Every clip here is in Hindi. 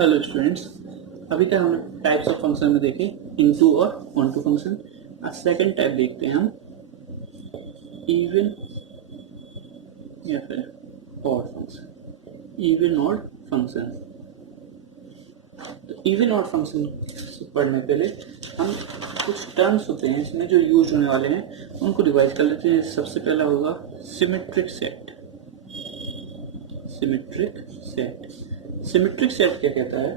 हेलो स्टूडेंट्स, अभी तक हमने टाइप्स ऑफ फंक्शन में देखे इनटू और ऑनटू फंक्शन। आज सेकंड टाइप देखते हैं हम, इवन या फिर odd function. Even odd function. तो इवन ऑड फंक्शन से पढ़ने के लिए हम कुछ टर्म्स होते हैं इसमें जो यूज होने वाले हैं उनको रिवाइज कर लेते हैं। सबसे पहला होगा symmetric set. Symmetric set, symmetric set क्या कहता है?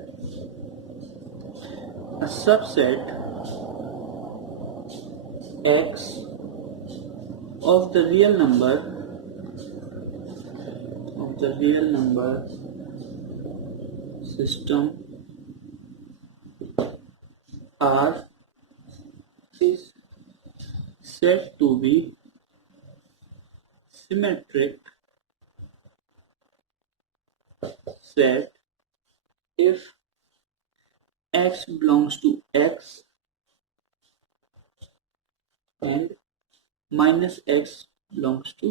A subset X of the real number system R is said to be symmetric set if X belongs to X and minus X belongs to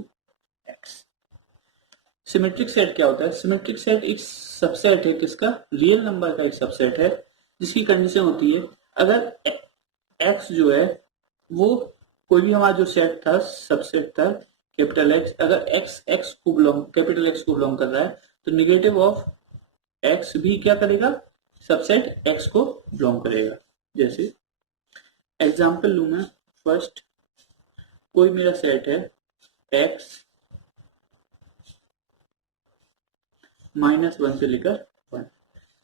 X। Symmetric set क्या होता है? सिमेट्रिक सेट एक सबसेट है, किसका? रियल नंबर का एक सबसेट है, जिसकी कंडीशन होती है अगर X जो है वो कोई भी हमारा जो सेट था, सबसेट था कैपिटल X, अगर X को बिलोंग कैपिटल X को बिलोंग कर रहा है तो नेगेटिव ऑफ X भी क्या करेगा? सबसेट X को बिलोंग करेगा। जैसे एग्जांपल लूं मैं, फर्स्ट कोई मेरा सेट है X -1 से लेकर 1।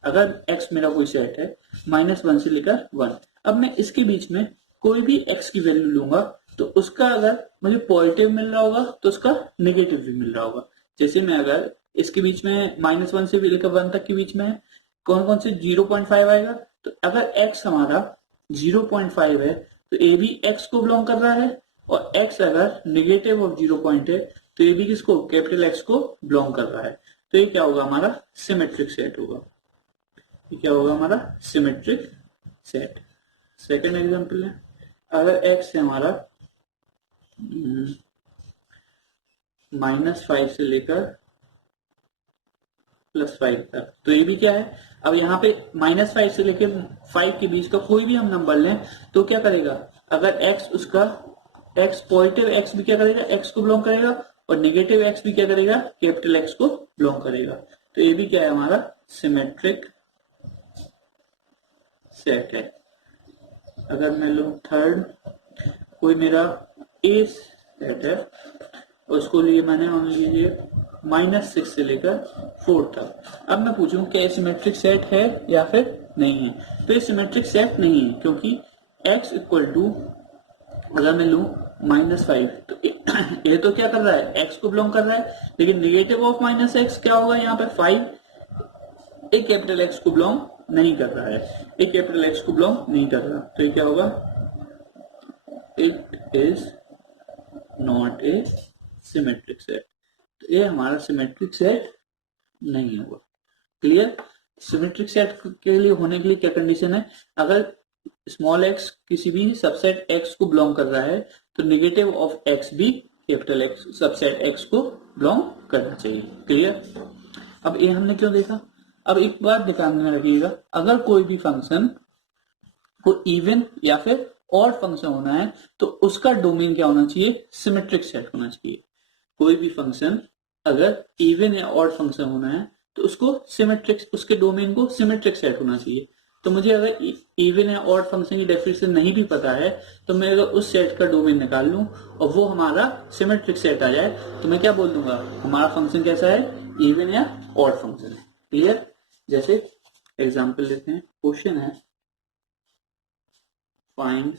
अगर X मेरा कोई सेट है -1 से लेकर 1, अब मैं इसके बीच में कोई भी X की वैल्यू लूंगा तो उसका अगर मुझे पॉजिटिव मिल रहा होगा तो उसका नेगेटिव भी मिल रहा होगा। जैसे मैं अगर इसके बीच में -1 से लेकर 1 तक के बीच में कौन कौन से 0.5 आएगा, तो अगर X हमारा 0.5 है तो ए भी X को बिलोंग कर रहा है, और X अगर नेगेटिव ऑफ 0 पॉइंट है तो ये भी किसको? कैपिटल X को बिलोंग कर रहा है। तो ये क्या होगा? हमारा सिमेट्रिक सेट होगा। ये क्या होगा? हमारा सिमेट्रिक सेट। सेकंड एग्जांपल है, अगर X है हमारा -5 से लेकर +5 तक, तो ये भी क्या है? अब यहाँ पे -5 से लेकर 5 के बीच का कोई भी हम नंबर लें तो क्या करेगा? अगर X उसका X पॉजिटिव X भी क्या करेगा? X को बिलोंग करेगा, और नेगेटिव X भी क्या करेगा? कैपिटल X को बिलोंग करेगा। तो ये भी क्या है? हमारा सिमेट्रिक सेट है। अगर मैं लूं थर्ड, कोई मेरा A सेट है, उसको लिए मैंने मान लीजिए -6 से लेकर 4 तक। अब मैं पूछूं क्या सिमेट्रिक सेट है या फिर नहीं है? तो ये सिमेट्रिक सेट नहीं है, क्योंकि X इक्वल टू अगर मैं लूं -5 तो ये तो क्या कर रहा है? X को बिलोंग कर रहा है, लेकिन नेगेटिव ऑफ -x क्या होगा? यहाँ पे 5 एक कैपिटल X को बिलोंग नहीं कर रहा है, एक कैपिटल X को बिलोंग नहीं कर रहा। तो ये क्या होगा? It is not a symmetric set. तो ये हमारा सिमेट्रिक सेट नहीं होगा। क्लियर? सिमेट्रिक सेट के लिए होने के लिए क्या कंडीशन है? अगर स्मॉल x किसी भी सबसेट x को बिलोंग कर रहा है तो नेगेटिव ऑफ x भी कैपिटल X सबसेट x को बिलोंग करना चाहिए। क्लियर? अब ये हमने क्यों देखा? अब एक बात ध्यान में रखिएगा, अगर कोई भी फंक्शन को इवन या फिर ऑड फंक्शन होना है तो उसका डोमेन क्या होना चाहिए? सिमेट्रिक सेट होना चाहिए। कोई भी फंक्शन अगर इवन या ऑड फंक्शन होना है तो उसको सिमेट्रिक, उसके डोमेन को सिमेट्रिक सेट होना चाहिए। तो मुझे अगर इवन या ऑड फंक्शन की डेफिनेशन नहीं भी पता है तो मैं अगर उस सेट का डोमेन निकाल लूं और वो हमारा सिमेट्रिक सेट आ जाए तो मैं क्या बोल दूंगा? हमारा फंक्शन कैसा है? इवन या ऑड फंक्शन है। क्लियर? जैसे एग्जाम्पल लेते हैं, क्वेश्चन है find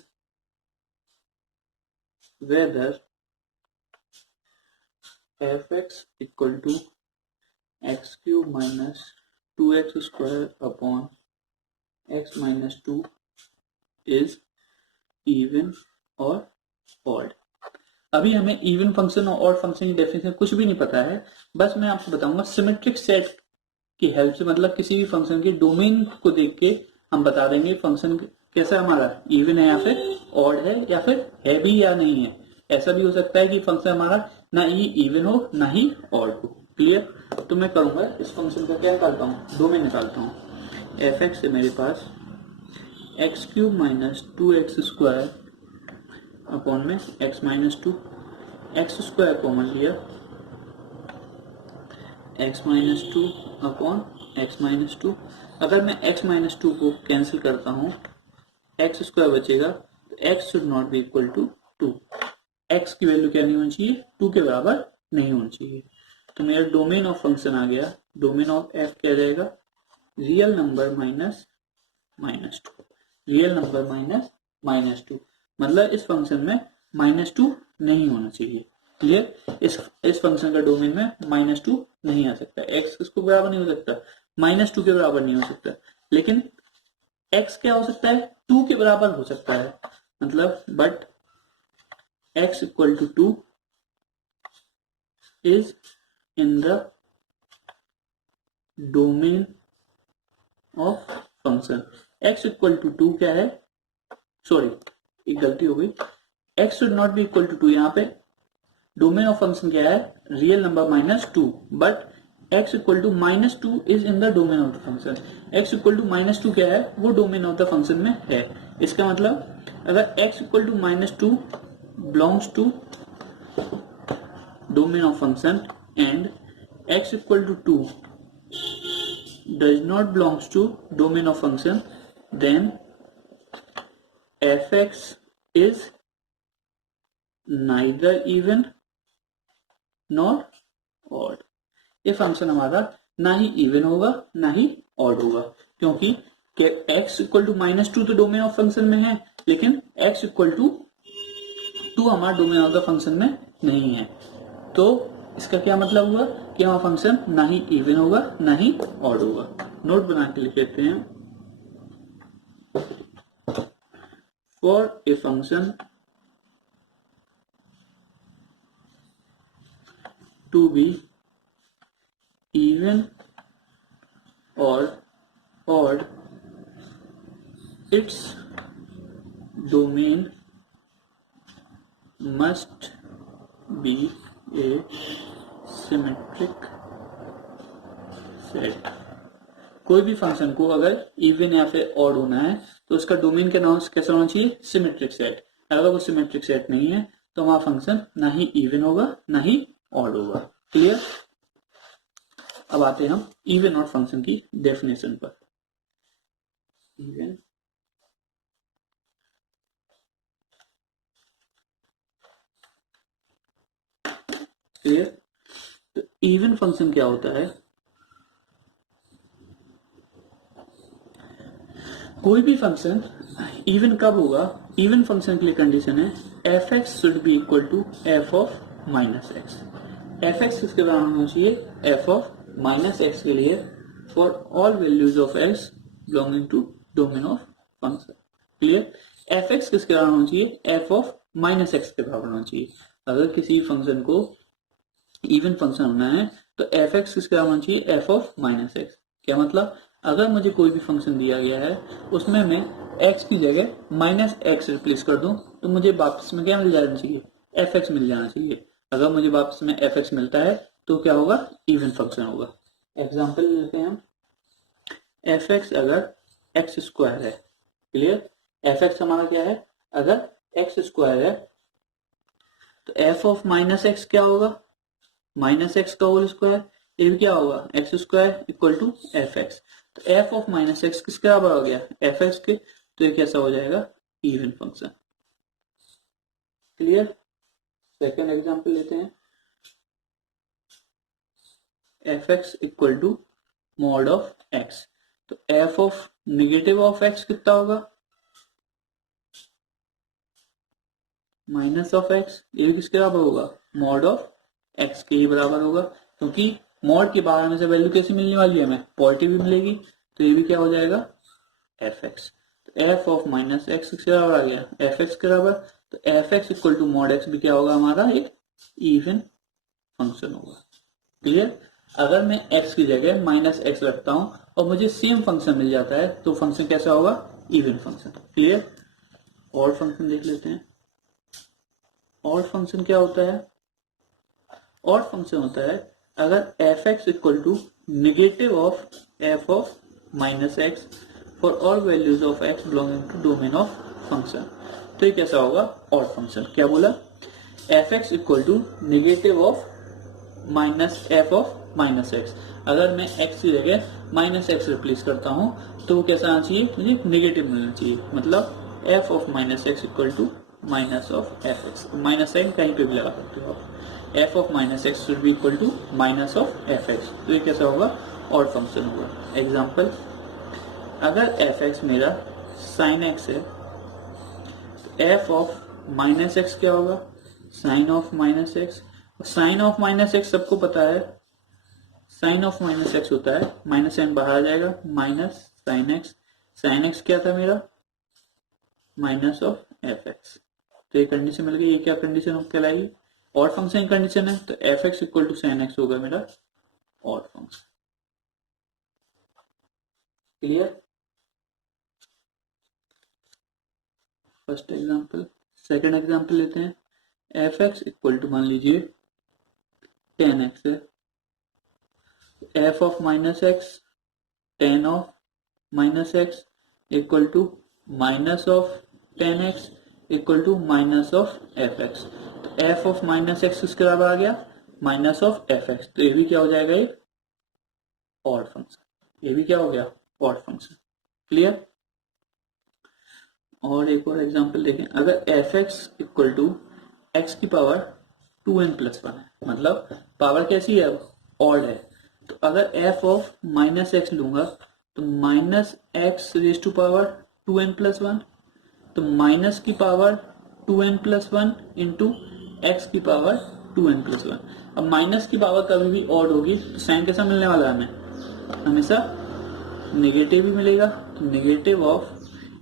whether f(x) equal to x³ minus 2x square upon x minus 2 is even or odd। अभी हमें इवन फंक्शन और ऑड फंक्शन की डेफिनेशन कुछ भी नहीं पता है, बस मैं आपको बताऊंगा सिमेट्रिक सेट की हेल्प से, मतलब किसी भी फंक्शन के डोमेन को देख के हम बता देंगे फंक्शन कैसा हमारा इवन है या फिर ऑड है या फिर है भी या नहीं है। ऐसा भी हो सकता है कि फंक्शन हमारा ना ही इवन हो ना ही ऑड हो। क्लियर? तो मैं करूंगा इस फंक्शन का क्या निकालता हूँ? डोमेन निकालता हूँ। एफ एक्स से मेरे पास X cube minus 2x² upon में x minus 2, X square common लिया, x minus 2 upon x minus 2। अगर मैं x माइनस 2 को कैंसिल करता हूँ, एक्स स्क्वायर बचेगा, तो x should not be equal to 2। x की वैल्यू क्या नहीं होनी चाहिए, 2 के बराबर नहीं होनी चाहिए। तो मेरा डोमेन ऑफ फंक्शन आ गया, डोमेन ऑफ f क्या जाएगा, real number minus -2, real number -2। मतलब इस फंक्शन में -2 नहीं होना चाहिए। क्लियर, इस फंक्शन का डोमेन में -2 नहीं आ सकता, x इसको बराबर नहीं हो सकता, -2 के बराबर नहीं हो सकता, लेकिन x क्या हो सकता है, 2 के बराबर हो सकता है। मतलब but x equal to 2 is in the domain of function. x equal to 2 क्या है, सॉरी एक गलती हो गई, x should not be equal to 2, यहाँ पे डोमेन ऑफ फंक्शन क्या है, real number -2, but x equal to -2 is in the domain of the function. x equal to -2 क्या है, वो डोमेन ऑफ द फंक्शन में है। इसका मतलब अगर x equal to -2 belongs to domain of function and x equal to 2 does not belongs to domain of function, then fx is neither even nor odd। ये फंक्शन हमारा ना ही इवन होगा ना ही ऑड होगा, क्योंकि x इक्वल टू -2 तो डोमेन ऑफ फंक्शन में है, लेकिन x इक्वल टू 2 हमारा डोमेन ऑफ द फंक्शन में नहीं है। तो इसका क्या मतलब हुआ कि हमारा फंक्शन ना ही इवन होगा ना ही ऑड होगा। नोट बना के लिख लेते हैं, for a function to be even और odd, it's domain must be a symmetric set. कोई भी फंक्शन को अगर इवन या फिर ऑड होना है तो उसका डोमेन क्या नाम कैसा होना चाहिए, सिमेट्रिक सेट। अगर वो सिमेट्रिक सेट नहीं है तो हमारा फंक्शन ना ही इवन होगा ना ही ऑड होगा। क्लियर। अब आते हैं हम इवन ऑड फंक्शन की डेफिनेशन पर। Even clear. तो इवन फंक्शन क्या होता है, कोई भी फंक्शन इवन कब होगा, इवन फंक्शन के लिए कंडीशन है F X should be equal to F of minus X. F x किसके बराबर होना चाहिए, एफ ऑफ माइनस एक्स के लिए for all values of x belonging to domain of function. Clear. F x किसके बराबर होना चाहिए, एफ ऑफ माइनस एक्स के बराबर होना चाहिए। अगर किसी फंक्शन को इवन फंक्शन होना है तो एफ एक्स किसके बराबर होना चाहिए, एफ ऑफ माइनस एक्स। क्या मतलब, अगर मुझे कोई भी फंक्शन दिया गया है उसमें मैं x की जगह माइनस एक्स रिप्लेस कर दूं तो मुझे वापस में क्या मिल जाना चाहिए, एफ एक्स मिल जाना चाहिए। अगर मुझे वापस में एफ एक्स मिलता है तो क्या होगा, इवन फंक्शन होगा। एग्जांपल लेते हैं हम, एफ एक्स अगर एक्स स्क्वायर है। क्लियर। एफ एक्स हमारा क्या है, अगर एक्स स्क्वायर है तो एफ ऑफ माइनस एक्स क्या होगा, माइनस एक्स का होल स्क्वायर। ये क्या होगा, X square equal to F X. तो एफ ऑफ माइनस एक्स किसके बराबर हो गया, एफ एक्स के। तो ये कैसा हो जाएगा, even function. Clear. Second example लेते हैं, F x equal to mod of X. तो F of negative of X कितना होगा, माइनस ऑफ एक्स। ये किसके बराबर होगा, मॉड ऑफ एक्स के ही बराबर होगा, क्योंकि मॉड के बाहर में से वैल्यू कैसे मिलने वाली है, हमें पॉजिटिव भी मिलेगी। तो ये भी क्या हो जाएगा, एफ एक्स। तो एफ ऑफ माइनस एक्स किसके बराबर आ गया, एफ एक्स के बराबर। तो F x equal to mod X भी क्या होगा, हमारा एक इवन फंक्शन होगा। क्लियर। अगर मैं एक्स की जगह माइनस एक्स रखता हूं और मुझे सेम फंक्शन मिल जाता है तो फंक्शन कैसा होगा, इवन फंक्शन। क्लियर। और फंक्शन देख लेते हैं। और फंक्शन क्या होता है, और फंक्शन होता है अगर F x equal to negative of F of minus X for all values of x belonging to domain of function. तो ये कैसा होगा? Odd function. क्या बोला? F x equal to negative of minus F of minus X. अगर मैं एक्स की जगह माइनस एक्स रिप्लेस करता हूँ तो वो कैसा आना चाहिए? मुझे नेगेटिव मिलना चाहिए। मतलब F of minus x equal to minus of F x. Minus sign कहीं पे भी लगा सकते हो आप। F of minus X should be equal to minus of F X. तो ये कैसा होगा? ऑड फंक्शन होगा। एग्जाम्पल, अगर एफ एक्स मेरा साइन एक्स है तो एफ ऑफ माइनस एक्स क्या होगा? Sine of minus X. Sine of minus X सबको पता है, साइन ऑफ माइनस एक्स होता है, माइनस साइन बाहर आ जाएगा, minus sine x. Sine x क्या था मेरा? Minus of F X. तो ये कंडीशन मिल गई। ये क्या कंडीशन कहलाएगी? ऑड फंक्शन कंडीशन है। तो F x equal to sine X होगा मेरा odd function. Clear? First example. Second example लेते हैं। एफ एक्स इक्वल टू मान लीजिए 10x है। F of minus X, ten of minus x equal to minus of 10x equal to minus of F X. तो एफ ऑफ माइनस एक्स किसके बराबर आ गया? Minus of F X. तो ये भी क्या हो जाएगा? एक ऑड फंक्शन। ये भी क्या हो गया? Odd function. क्लियर? और एक और एग्जांपल देखें। अगर F x equal to X की पावर 2n+1 है, मतलब पावर कैसी है? ऑड है। तो अगर एफ ऑफ माइनस एक्स लूंगा तो minus X raise to power 2n+1, तो माइनस की पावर 2n+1 इंटू एक्स की पावर 2n+1। अब माइनस की पावर कभी भी ऑड होगी तो साइन कैसा मिलने वाला है? हमें हमेशा नेगेटिव ही मिलेगा। तो नेगेटिव ऑफ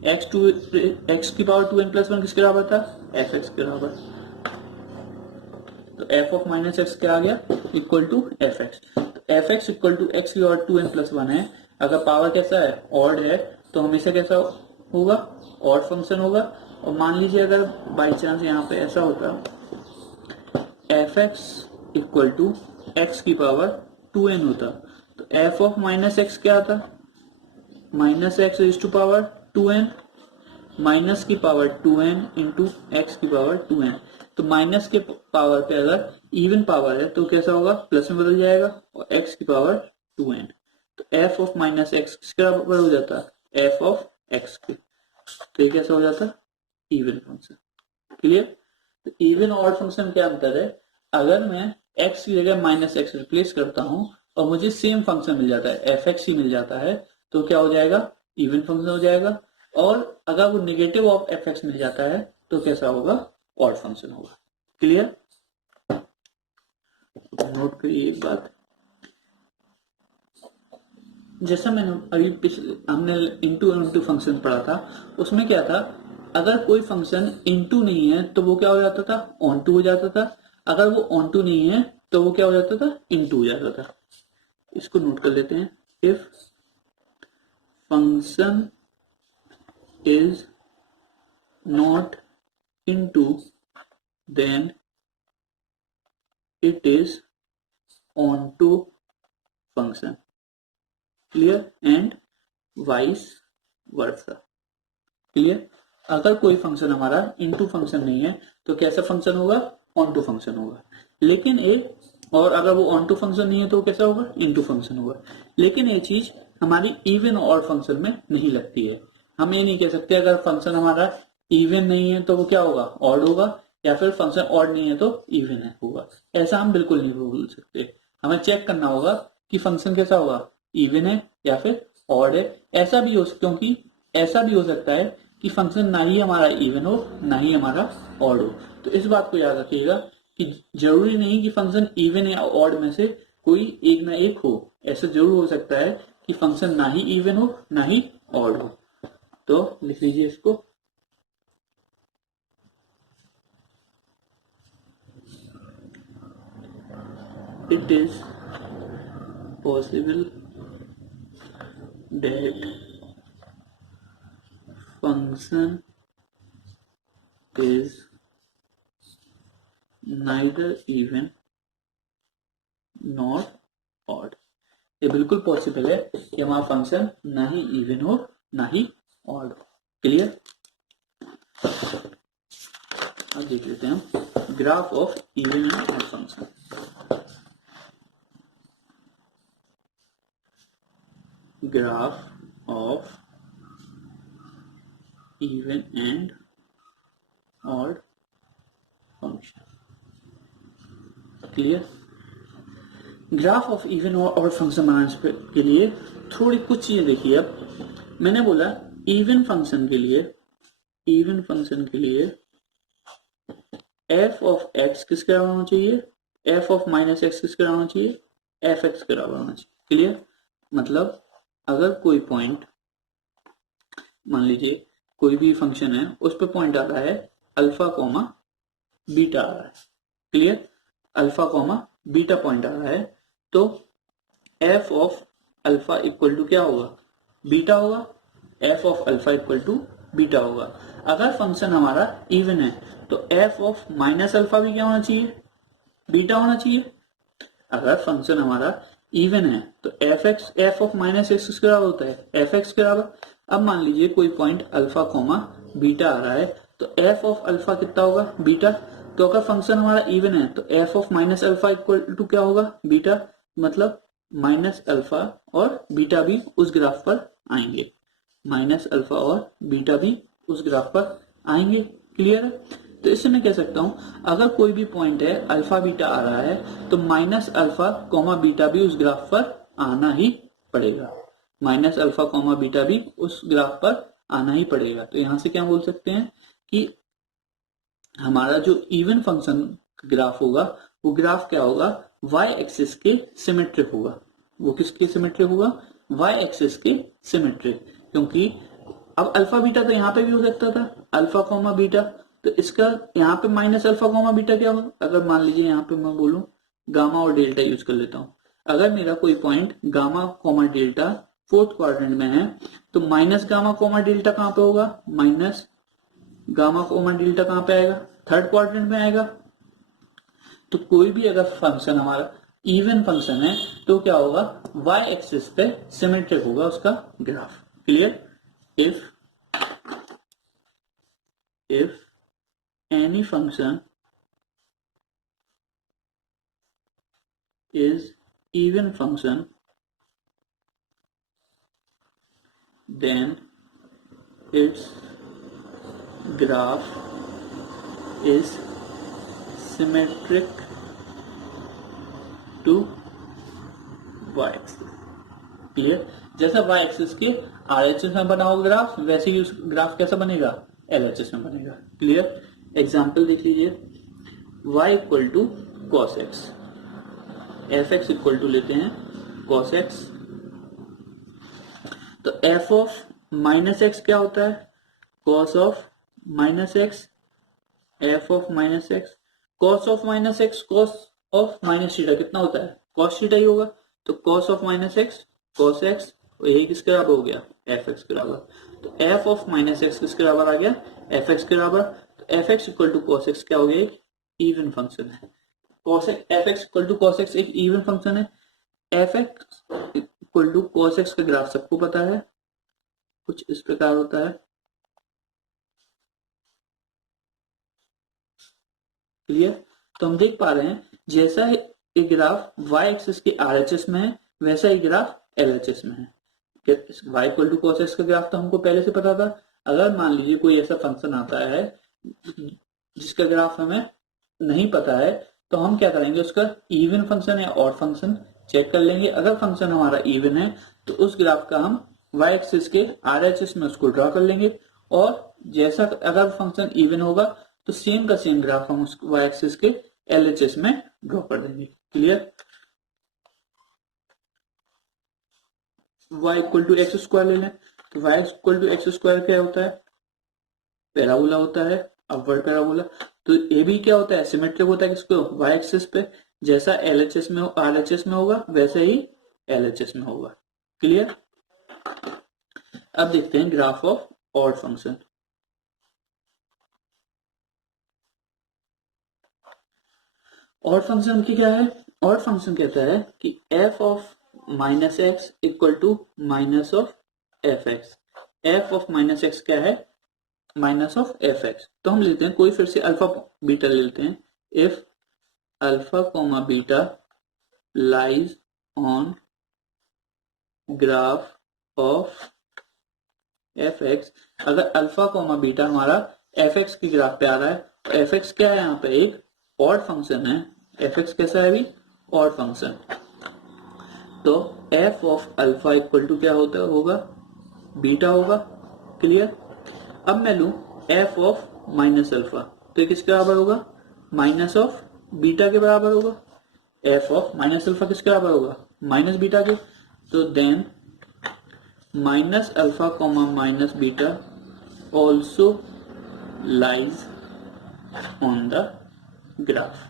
एक्स की पावर 2n+1 किसके बराबर था? एफ एक्स के बराबर। तो एफ ऑफ माइनस एक्स क्या आ गया? Equal to F X. तो F x equal to X की पावर 2n+1 है। अगर पावर कैसा है? ऑड है, तो हमेशा कैसा होगा? ऑड फंक्शन होगा। और मान लीजिए अगर बाई चांस यहाँ पे ऐसा होता, F x equal to X की पावर 2n होता, तो एफ ऑफ माइनस एक्स क्या आता? Minus X raise to power 2n, minus की पावर 2n इंटू एक्स की पावर 2n। तो माइनस के पावर पे अगर इवन पावर है तो कैसा होगा? प्लस में बदल जाएगा, और एक्स की पावर 2n। तो एफ ऑफ माइनस एक्स किसके बराबर हो जाता? एफ ऑफ एक्स के। तो ये कैसा हो जाता? Even function. क्लियर? तो इवन और ऑड फंक्शन क्या अंतर है? अगर मैं एक्स की जगह माइनस एक्स रिप्लेस करता हूं और मुझे सेम फंक्शन मिल जाता है, एफ एक्स ही मिल जाता है, तो क्या हो जाएगा? इवन फंक्शन हो जाएगा। और अगर वो नेगेटिव ऑफ एफ एक्स मिल जाता है तो कैसा होगा? ऑड फंक्शन होगा। क्लियर? नोट करिए एक बात, जैसा मैंने अभी हमने इनटू इनटू फंक्शन पढ़ा था, उसमें क्या था? अगर कोई फंक्शन इनटू नहीं है तो वो क्या हो जाता था? ऑन टू हो जाता था। अगर वो ऑन टू नहीं है तो वो क्या हो जाता था? इनटू हो जाता था। इसको नोट कर लेते हैं। If function is not into then it is onto function. Clear? And vice versa. Clear? अगर कोई फंक्शन हमारा इनटू फंक्शन नहीं है तो कैसा फंक्शन होगा? ऑन टू फंक्शन होगा। लेकिन एक और अगर वो ऑन टू फंक्शन नहीं है तो कैसा होगा? इनटू फंक्शन होगा। लेकिन ये चीज हमारी इवन और फंक्शन में नहीं लगती है। हम ये नहीं कह सकते अगर फंक्शन हमारा इवन नहीं है तो वो क्या होगा? ऑड होगा, या फिर फंक्शन ऑड नहीं है तो इवन है होगा। ऐसा हम बिल्कुल नहीं बोल सकते। हमें चेक करना होगा कि फंक्शन कैसा होगा? इवन है या फिर ऑड है। ऐसा भी हो क्योंकि ऐसा भी हो सकता है कि फंक्शन ना ही हमारा इवन हो ना ही हमारा ऑड हो। तो इस बात को याद रखिएगा कि जरूरी नहीं कि फंक्शन इवन या ऑड में से कोई एक ना एक हो। ऐसा जरूर हो सकता है कि फंक्शन ना ही इवन हो ना ही ऑड हो। तो लिख लीजिए इसको। It is possible that function is neither even nor odd. ये बिल्कुल पॉसिबल है कि हमारा फंक्शन ना ही इवन हो ना ही ऑड हो। क्लियर? अब देख लेते हैं हम graph of even and odd function. Graph of even and odd function. Clear? Graph of even और ऑड फंक्शन बनाने के लिए थोड़ी कुछ चीजें देखिए। अब मैंने बोला इवन फंक्शन के लिए एफ ऑफ एक्स किसके बराबर होना चाहिए, एफ ऑफ माइनस एक्स किसके बराबर होना चाहिए, एफ एक्स के बराबर होना चाहिए। क्लियर? मतलब अगर कोई पॉइंट, मान लीजिए कोई भी फंक्शन है, उस पर पॉइंट आ रहा है अल्फा कॉमा बीटा आ रहा है। Clear? Alpha comma beta point आ रहा है, तो F of alpha equal to क्या होगा, बीटा होगा। F of alpha equal to beta होगा। अगर फंक्शन हमारा इवन है तो एफ ऑफ माइनस अल्फा भी क्या होना चाहिए, बीटा होना चाहिए। अगर फंक्शन हमारा इवन है तो एफ ऑफ माइनस एक्स किसके बराबर होता है, एफ एक्स के बराबर। अब मान लीजिए कोई पॉइंट अल्फा कॉमा बीटा आ रहा है, तो एफ ऑफ अल्फा कितना होगा, बीटा। तो अगर फंक्शन हमारा इवन है तो F of minus alpha equal to क्या होगा, बीटा। मतलब माइनस अल्फा और बीटा भी उस ग्राफ पर आएंगे, माइनस अल्फा और बीटा भी उस ग्राफ पर आएंगे। क्लियर है? तो इससे मैं कह सकता हूं अगर कोई भी पॉइंट है अल्फा बीटा आ रहा है तो माइनस अल्फा कॉमा बीटा भी उस ग्राफ पर आना ही पड़ेगा, माइनस अल्फा कॉमा बीटा भी उस ग्राफ पर आना ही पड़ेगा। तो यहां से क्या बोल सकते हैं कि हमारा जो इवन फंक्शन ग्राफ होगा वो ग्राफ क्या होगा, वाई एक्सिस के सिमेट्रिक होगा। वो किसके सिमेट्रिक होगा, वाई एक्सिस के सिमेट्रिक। क्योंकि अब अल्फा बीटा तो यहाँ पे भी हो सकता था, अल्फा कॉमा बीटा, तो इसका यहाँ पे माइनस अल्फा कॉमा बीटा क्या होगा। अगर मान लीजिए यहाँ पे मैं बोलूं गामा और डेल्टा यूज कर लेता हूं, अगर मेरा कोई point gamma comma delta fourth quadrant में है तो माइनस गामा कॉमा डेल्टा कहां पे होगा, माइनस गामा कॉमा डेल्टा कहां पे आएगा, थर्ड क्वाड्रेंट में आएगा। तो कोई भी अगर फंक्शन हमारा इवन फंक्शन है तो क्या होगा, वाई एक्सिस पे सिमेट्रिक होगा उसका graph. Clear? if any function is even function then its graph is symmetric to y-axis। Clear? जैसा y-axis के RHS में बना होगा ग्राफ, वैसे ही उस ग्राफ कैसा बनेगा, LHS में बनेगा। क्लियर? एग्जाम्पल देख लीजिए, y equal to cos X, F x equal to लेते हैं कॉस एक्स। तो एफ ऑफ माइनस एक्स क्या होता है, cos of minus X, F of minus X, cos of minus X, cos of minus theta कितना होता है, कॉस थीटा ही होगा। तो cos of minus X cos X, यही किसके बराबर हो गया, एफ एक्स के बराबर। तो एफ ऑफ माइनस एक्स किसके बराबर आ गया, एफ एक्स के बराबर। तो F x equal to cos X क्या हो गया, एक इवन फंक्शन है। Cos F x equal to cos X एक इवन फंक्शन है। F x equal to cos X का ग्राफ सबको पता है, कुछ इस प्रकार होता है। क्लियर? तो हम देख पा रहे हैं जैसा एक ग्राफ वाई एक्सिस के आरएचएस में है वैसा ही ग्राफ एलएचएस में है। Y equal to cos X का ग्राफ तो हमको पहले से पता था। अगर मान लीजिए कोई ऐसा फंक्शन आता है जिसका ग्राफ हमें नहीं पता है तो हम क्या करेंगे, उसका इवन फंक्शन या ऑड फंक्शन चेक कर लेंगे। अगर फंक्शन हमारा इवन है तो उस ग्राफ का हम वाई एक्सिस के आरएचएस में उसको ड्रॉ कर लेंगे, और जैसा अगर फंक्शन इवन होगा तो सेम का सेम ग्राफ हम उस वाई एक्सिस के एलएचएस में ड्रॉ कर देंगे। Clear? y equal to X square ले लें, तो y equal to X square क्या होता है, पैराबोला होता है, अपवर्ड पैराबोला। तो ये भी क्या होता है, सिमेट्रिक होता है किसको, y एक्सिस पे। जैसा LHS में RHS में होगा वैसे ही LHS में होगा। क्लियर? अब देखते हैं graph of odd function. Odd function की क्या है, ऑड फंक्शन कहता है कि f of minus x equal to minus of F X. F of minus x क्या है? Minus of F X. तो हम लेते हैं कोई फिर से अल्फा बीटा ले लेते हैं। If alpha comma beta lies on graph of F x, अगर अल्फा कॉमा बीटा हमारा एफ एक्स की ग्राफ पे आ रहा है, तो एफ एक्स क्या है? यहाँ पे एक ऑड फंक्शन है। एफ एक्स कैसा है अभी? Odd function. तो F of alpha equal to क्या होता होगा? बीटा होगा। क्लियर? अब मैं लू एफ ऑफ माइनस अल्फा, तो ये किसके बराबर होगा? माइनस ऑफ बीटा के बराबर होगा। एफ ऑफ माइनस अल्फा किसके बराबर होगा? माइनस बीटा के। तो then minus alpha comma minus beta also lies on the graph.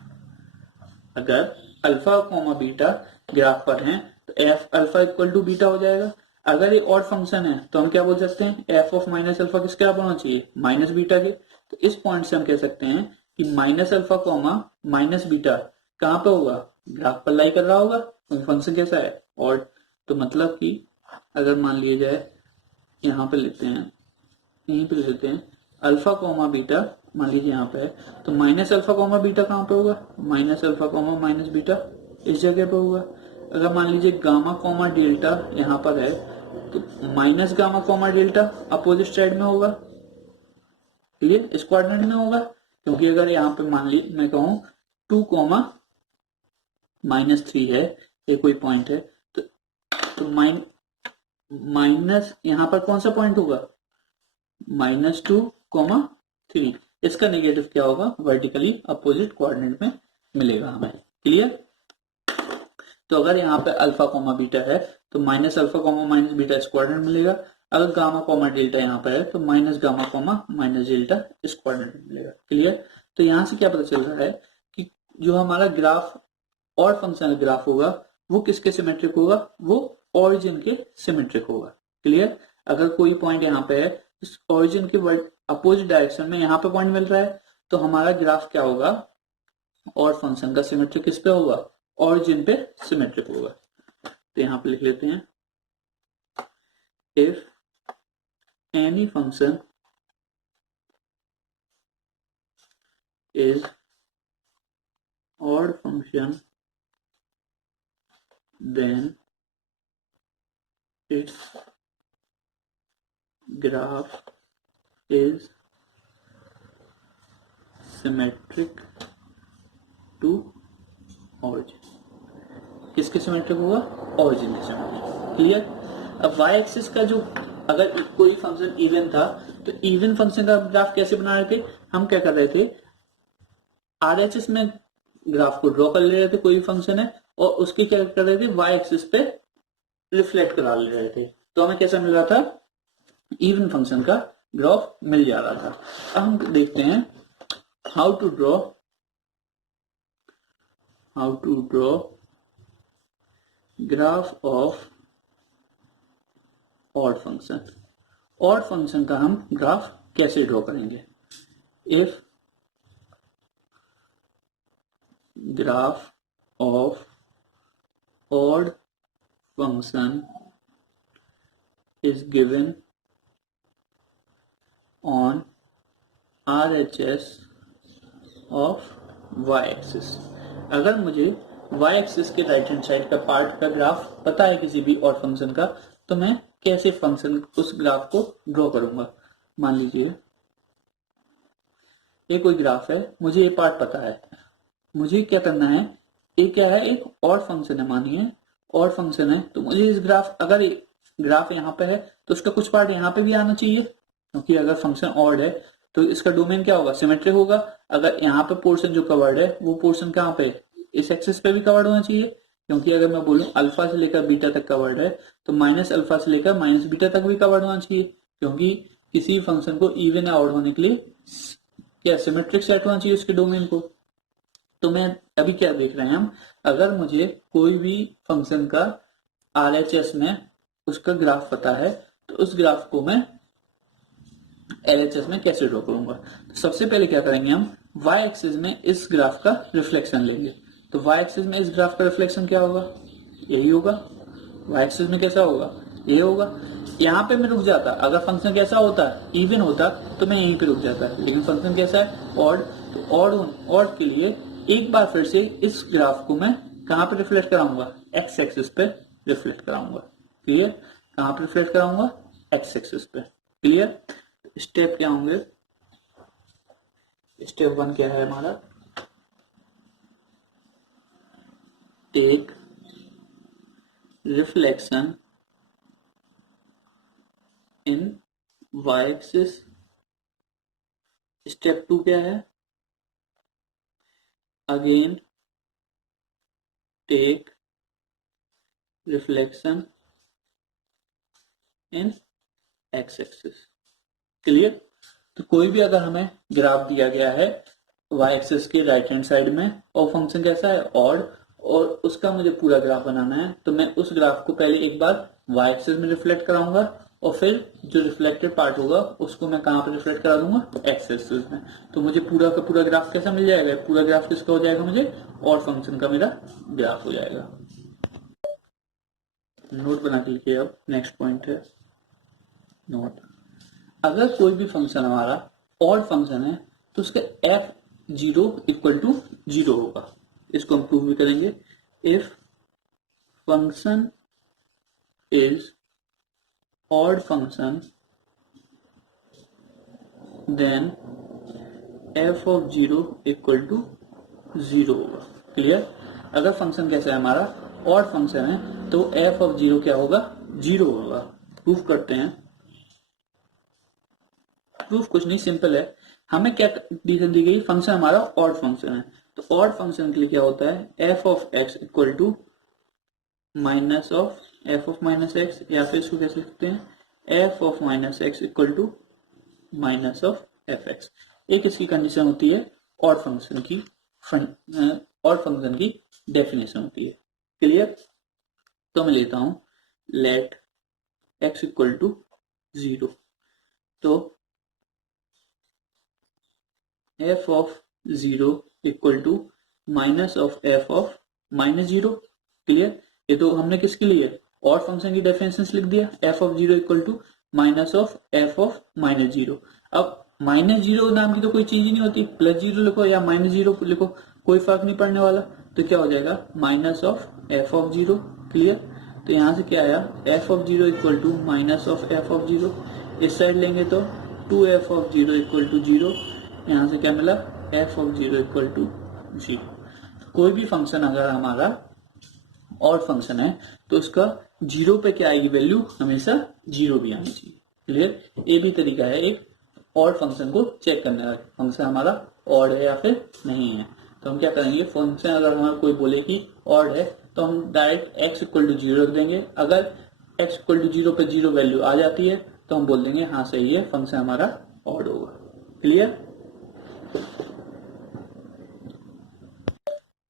अगर अल्फा कॉमा बीटा ग्राफ पर हैं तो F alpha equal to beta हो जाएगा। अगर ये ऑड फंक्शन है तो हम क्या बोल सकते हैं? एफ ऑफ माइनस अल्फा किसके बराबर होना चाहिए? माइनस बीटा के। तो इस पॉइंट से हम कह सकते हैं कि minus alpha comma minus beta कहाँ पे होगा? ग्राफ पर लाई कर रहा होगा। फंक्शन कैसा है? ऑड। तो मतलब कि अगर मान लिया जाए यहाँ पे लेते हैं, यहीं पे लेते हैं अल्फा कॉमा बीटा, मान लीजिए यहाँ पे है, तो माइनस अल्फा कॉमा बीटा कहाँ पे होगा? Minus alpha comma minus beta इस जगह पे होगा। अगर मान लीजिए गामा कॉमा डेल्टा यहाँ पर है, तो minus gamma comma delta opposite side में होगा। क्लियर? इस क्वाड्रेंट में होगा, क्योंकि अगर यहाँ पे मान लीजिए मैं कहूँ 2 कॉमा माइनस 3 है, ये कोई पॉइंट है, तो माइनस यहाँ पर कौन सा पॉइंट होगा? -2, 3। इसका नेगेटिव क्या होगा? वर्टिकली अपोजिट कोऑर्डिनेट में मिलेगा हमें। क्लियर? तो अगर यहाँ पे अल्फा कॉमा बीटा है तो minus alpha comma minus beta इस कोऑर्डिनेट मिलेगा। अगर गामा कॉमा डेल्टा यहाँ पे है तो minus gamma comma minus delta इस कोऑर्डिनेट में मिलेगा। क्लियर? तो यहाँ से क्या पता चल रहा है कि जो हमारा ग्राफ और फंक्शनल ग्राफ होगा वो किसके सिमेट्रिक होगा? वो ओरिजिन के सिमेट्रिक होगा। क्लियर? अगर कोई पॉइंट यहाँ पे है, इस ओरिजिन के अपोजिट डायरेक्शन में यहाँ पे पॉइंट मिल रहा है, तो हमारा ग्राफ क्या होगा? और फंक्शन का सिमेट्रिक किस पे होगा? ओरिजिन पे सिमेट्रिक होगा। तो यहाँ पे लिख लेते हैं if any function is odd function then its graph is symmetric to origin। किसके सिमेट्रिक होगा? ओरिजिन के सिमेट्रिक। क्लियर? अब y एक्सिस का जो अगर कोई फंक्शन इवन था तो इवन फंक्शन का ग्राफ कैसे बना रहे थे? हम क्या कर रहे थे? RHS में ग्राफ को ड्रॉ कर ले रहे थे, कोई फंक्शन है, और उसके क्या कर रहे थे? वाई एक्सिस पे रिफ्लेक्ट करा ले रहे थे। तो हमें कैसा मिल रहा था? इवन फंक्शन का ग्राफ मिल जा रहा था। अब हम देखते हैं how to draw graph of odd function. Odd function का हम ग्राफ कैसे ड्रॉ करेंगे? If graph of odd function is given on RHS of y-axis। अगर मुझे y-axis के राइट हैंड साइड का पार्ट का ग्राफ पता है किसी भी और फंक्शन का, तो मैं कैसे फंक्शन उस ग्राफ को ड्रॉ करूंगा? मान लीजिए ये कोई ग्राफ है, मुझे ये पार्ट पता है, मुझे क्या करना है? ये क्या है? एक और फंक्शन है, मानिए और फंक्शन है, तो मुझे इस ग्राफ, अगर ग्राफ यहाँ पे है तो उसका कुछ पार्ट यहाँ पे भी आना चाहिए, क्योंकि अगर फंक्शन ऑड है तो इसका डोमेन क्या होगा? सिमेट्रिक होगा। अगर यहाँ पे पोर्शन जो कवर्ड है वो पोर्शन कहाँ पे? इस एक्सिस पे भी कवर्ड होना चाहिए, क्योंकि अगर मैं बोलूं अल्फा से लेकर बीटा तक कवर्ड है तो माइनस अल्फा से लेकर माइनस बीटा तक भी कवर्ड होना चाहिए, क्योंकि किसी फंक्शन को इवन या ऑड होने के लिए क्या सिमेट्रिक सेट होना चाहिए उसके डोमेन को। तो मैं अभी क्या देख रहे हैं हम? अगर मुझे कोई भी फंक्शन का RHS में उसका ग्राफ पता है तो उस ग्राफ को मैं LHS में कैसे ड्रॉ करूंगा? तो सबसे पहले क्या करेंगे? हम y एक्सिस में इस ग्राफ का रिफ्लेक्शन लेंगे। तो y एक्सिस में इस ग्राफ का रिफ्लेक्शन क्या होगा? यही होगा। वाई एक्सिस में कैसा होगा, ये होगा। यहाँ पे मैं रुक जाता, अगर फंक्शन कैसा होता, इवन होता, तो मैं यहीं पे रुक जाता, लेकिन फंक्शन कैसा है, ऑड। तो ऑड के लिए एक बार फिर से इस ग्राफ को मैं कहाँ पे रिफ्लेक्ट कराऊंगा, एक्स एक्सिस पे रिफ्लेक्ट कराऊंगा। क्लियर, कहाँ पे रिफ्लेक्ट कराऊंगा, एक्स एक्सिस पे। क्लियर, स्टेप क्या होंगे, स्टेप 1 क्या है हमारा, take reflection in y axis. Step 2 क्या है, again take reflection in x axis. Clear, तो कोई भी अगर हमें ग्राफ दिया गया है वाई एक्सिस के राइट हैंड साइड में और फंक्शन कैसा है, ऑड, और उसका मुझे पूरा ग्राफ बनाना है, तो मैं उस ग्राफ को पहले एक बार वाई एक्सिस में रिफ्लेक्ट कराऊंगा और फिर जो रिफ्लेक्टेड पार्ट होगा उसको मैं कहां पर रिफ्लेक्ट करा दूंगा, एक्स एक्सिस में। तो मुझे पूरा का पूरा ग्राफ कैसा मिल जाएगा, पूरा ग्राफ किसका हो जाएगा, मुझे और फंक्शन का मेरा ग्राफ हो जाएगा। नोट बना के लिखिए। अब नेक्स्ट पॉइंट है नोट, अगर कोई भी फंक्शन हमारा ऑड फंक्शन है तो उसका f0 इक्वल टू 0 होगा। इसको हम प्रूव भी करेंगे। If function is odd function then f of 0 equal to 0 होगा। क्लियर, अगर फंक्शन कैसा है हमारा, ऑड फंक्शन है, तो f ऑफ 0 क्या होगा, 0 होगा। प्रूफ करते हैं। प्रूफ कुछ नहीं, सिंपल है। हमें क्या कंडीशन दी गई, फंक्शन हमारा ऑड फंक्शन है, तो ऑड फंक्शन के लिए क्या होता है, f of x equal to minus of f of minus x, या फिर इसको कह सकते हैं f of minus x equal to minus of F x. एक इसकी कंडीशन होती है ऑड फंक्शन की, ऑड फंक्शन की डेफिनेशन होती है। क्लियर, तो मैं लेता हूं लेट x इक्वल टू 0, तो f of 0 equal to minus of f of minus 0। Clear, ये तो हमने किसके लिए, और फंक्शन की डेफिनेशन लिख दिया, f of 0 equal to minus of f of minus 0। अब माइनस 0 नाम की तो कोई चीज ही नहीं होती, प्लस 0 लिखो या माइनस 0 लिखो, कोई फर्क नहीं पड़ने वाला। तो क्या हो जाएगा, minus of f of 0। Clear, तो यहां से क्या आया, f of 0 equal to minus of f of 0। इस साइड लेंगे तो 2f ऑफ 0 इक्वल टू 0। यहां से क्या मिला, f ऑफ 0 इक्वल टू 0। कोई भी फंक्शन अगर हमारा और फंक्शन है तो उसका 0 पे क्या आएगी वैल्यू, हमेशा 0 भी आनी चाहिए। क्लियर, ये भी तरीका है एक और फंक्शन को चेक करने का, फंक्शन हमारा ऑड है या फिर नहीं है। तो हम क्या करेंगे, फंक्शन अगर हमारा कोई बोले कि ऑड है तो हम डायरेक्ट x इक्वल टू 0 रख देंगे। अगर x इक्वल टू 0 पे 0 वैल्यू आ जाती है तो हम बोल देंगे हाँ सही है, फंक्शन हमारा ऑड होगा। क्लियर,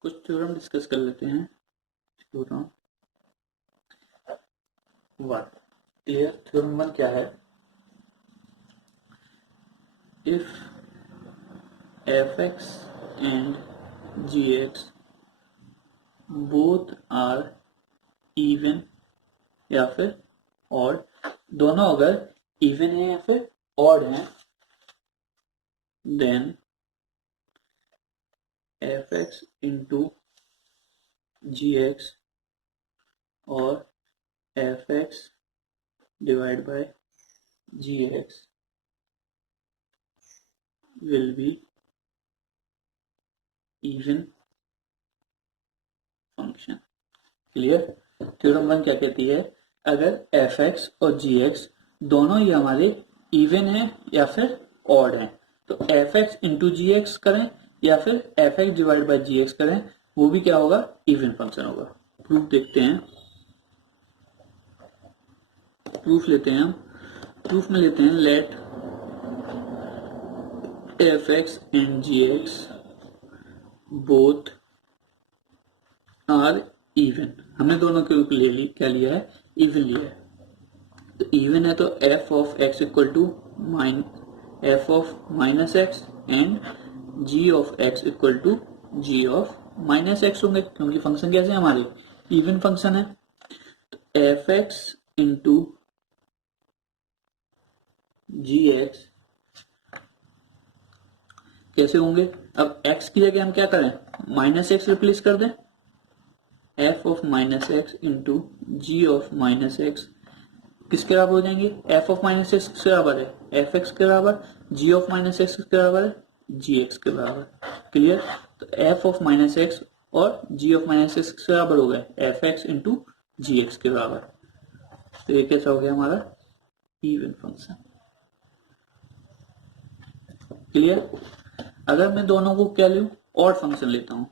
कुछ थ्योरम डिस्कस कर लेते हैं। थ्योरम 1, क्लियर, थ्योरम 1 क्या है, if fx and gx both are even या फिर ऑड, दोनों अगर इवन है या फिर ऑड है, देन fx इंटू gx और fx divide by gx will be even function। Clear, theorem 1 क्या कहती है, अगर fx और gx दोनों ही हमारे इवन है या फिर ऑड है, तो fx इंटू gx करें या फिर fx डिवाइड बाय gx करें, वो भी क्या होगा, इवन फंक्शन होगा। प्रूफ देखते हैं, प्रूफ लेते हैं हम। प्रूफ में लेते हैं let fx and gx both are even। हमने दोनों के ऊपर क्या लिया है, इवन लिया है। तो इवन है तो f of x equal to f of minus x and g of x equal to g of minus x होंगे, क्योंकि फंक्शन कैसे हमारे इवन फंक्शन है। तो एफ एक्स इंटू जी एक्स कैसे होंगे? अब x की जगह हम क्या करें, माइनस एक्स रिप्लेस कर दें, f of minus x into ji of minus x किसके बराबर हो जाएंगे? एफ ऑफ माइनस एक्स किसके बराबर है? एफ एक्स के बराबर। जी ऑफ माइनस एक्स किसके बराबर है? जी एक्स के बराबर। क्लियर? तो एफ ऑफ माइनस एक्स और जी ऑफ माइनस एक्स किसके बराबर हो गए? एफ एक्स इंटू जी एक्स के बराबर। तो ये कैसा हो गया हमारा इवन फंक्शन। क्लियर? अगर मैं दोनों को क्या लूं, ऑड फंक्शन लेता हूं,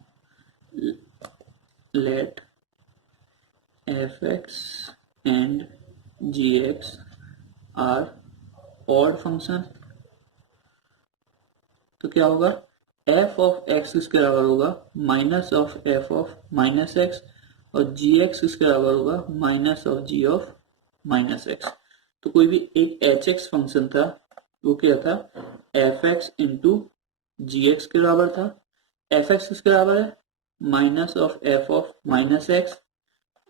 let f x and g x are odd function, तो क्या होगा? एफ ऑफ एक्स किसके बराबर होगा? Minus of F of minus x, और जी एक्स किसके बराबर होगा? Minus of ji of minus x. तो कोई भी एक एच एक्स फंक्शन था, वो क्या था? एफ एक्स इंटू जी एक्स के बराबर था। एफ एक्स किसके बराबर है? Minus of F of minus x,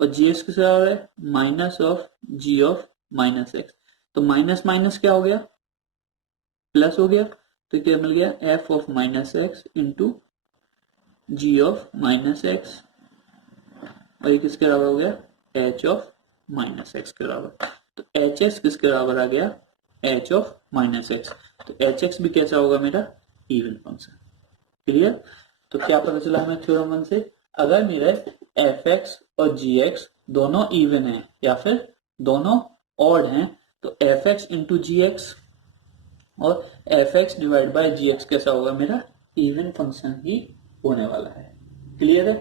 और जी एक्स किसके बराबर है? Minus of ji of minus x. तो माइनस माइनस क्या हो गया? प्लस हो गया। तो क्या मिल गया? F of minus x into ji of minus x, और ये किसके बराबर हो गया? एच ऑफ माइनस एक्स के बराबर। तो एच एक्स किसके बराबर आ गया? H of minus x. तो एच एक्स भी कैसा होगा मेरा? Even function. क्लियर? तो क्या पता चला हमें थ्योरम 1 से? अगर मेरे एफ एक्स और जी एक्स दोनों इवन है या फिर दोनों ऑड हैं, तो एफ एक्स इंटू जी एक्स और f x divide by g x कैसा होगा? मेरा इवन फंक्शन ही होने वाला है। क्लियर है?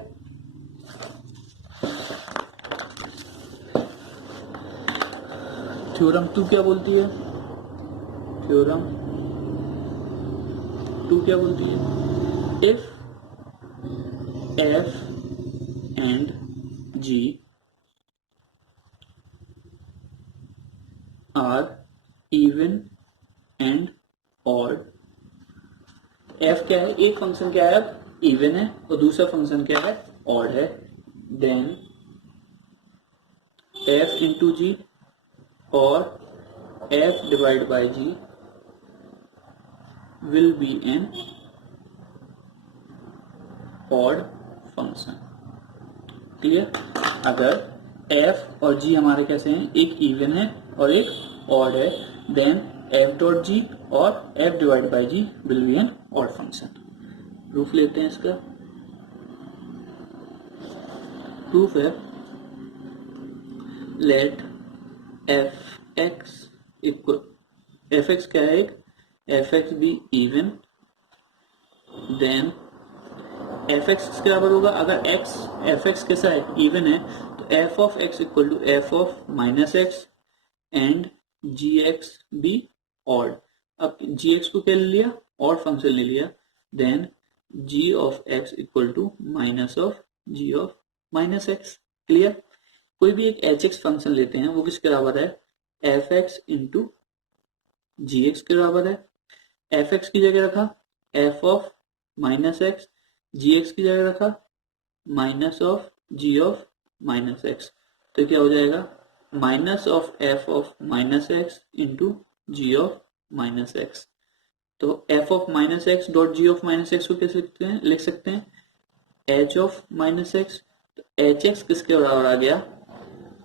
थ्योरम 2 क्या बोलती है? थ्योरम 2 क्या बोलती है? If f and g are even and odd, f क्या है? एक फंक्शन क्या है? इवन है, और दूसरा फंक्शन क्या है? ऑड है। देन एफ इंटू जी और f divide by g will be an odd function. Clear? अगर f और g हमारे कैसे हैं? एक इवन है और एक ऑड है, देन f डॉट जी और f divide by g will be an odd function. Proof लेते हैं इसका। प्रूफ है, let f x equal, f x क्या है? एक f x be even, then f x किसके बराबर होगा? अगर एक्स एफ एक्स कैसा है? इवन है, तो F of x equal to F of minus x and g x be odd. अब जी एक्स को क्या ले लिया? ऑड फंक्शन ले लिया। Then g of x equal to minus of ji of minus x. Clear? कोई भी एक एच एक्स फंक्शन लेते हैं, वो किसके बराबर है? एफ एक्स इंटू जी एक्स के बराबर है। एफ एक्स की जगह रखा F of minus x, G X की जगह रखा minus of ji of minus x. तो क्या हो जाएगा? Minus of F of minus x into ji of minus x. तो F of minus X dot G of minus X को कैसे लिख सकते हैं? H of minus x. तो एच एक्स किसके बराबर आ गया?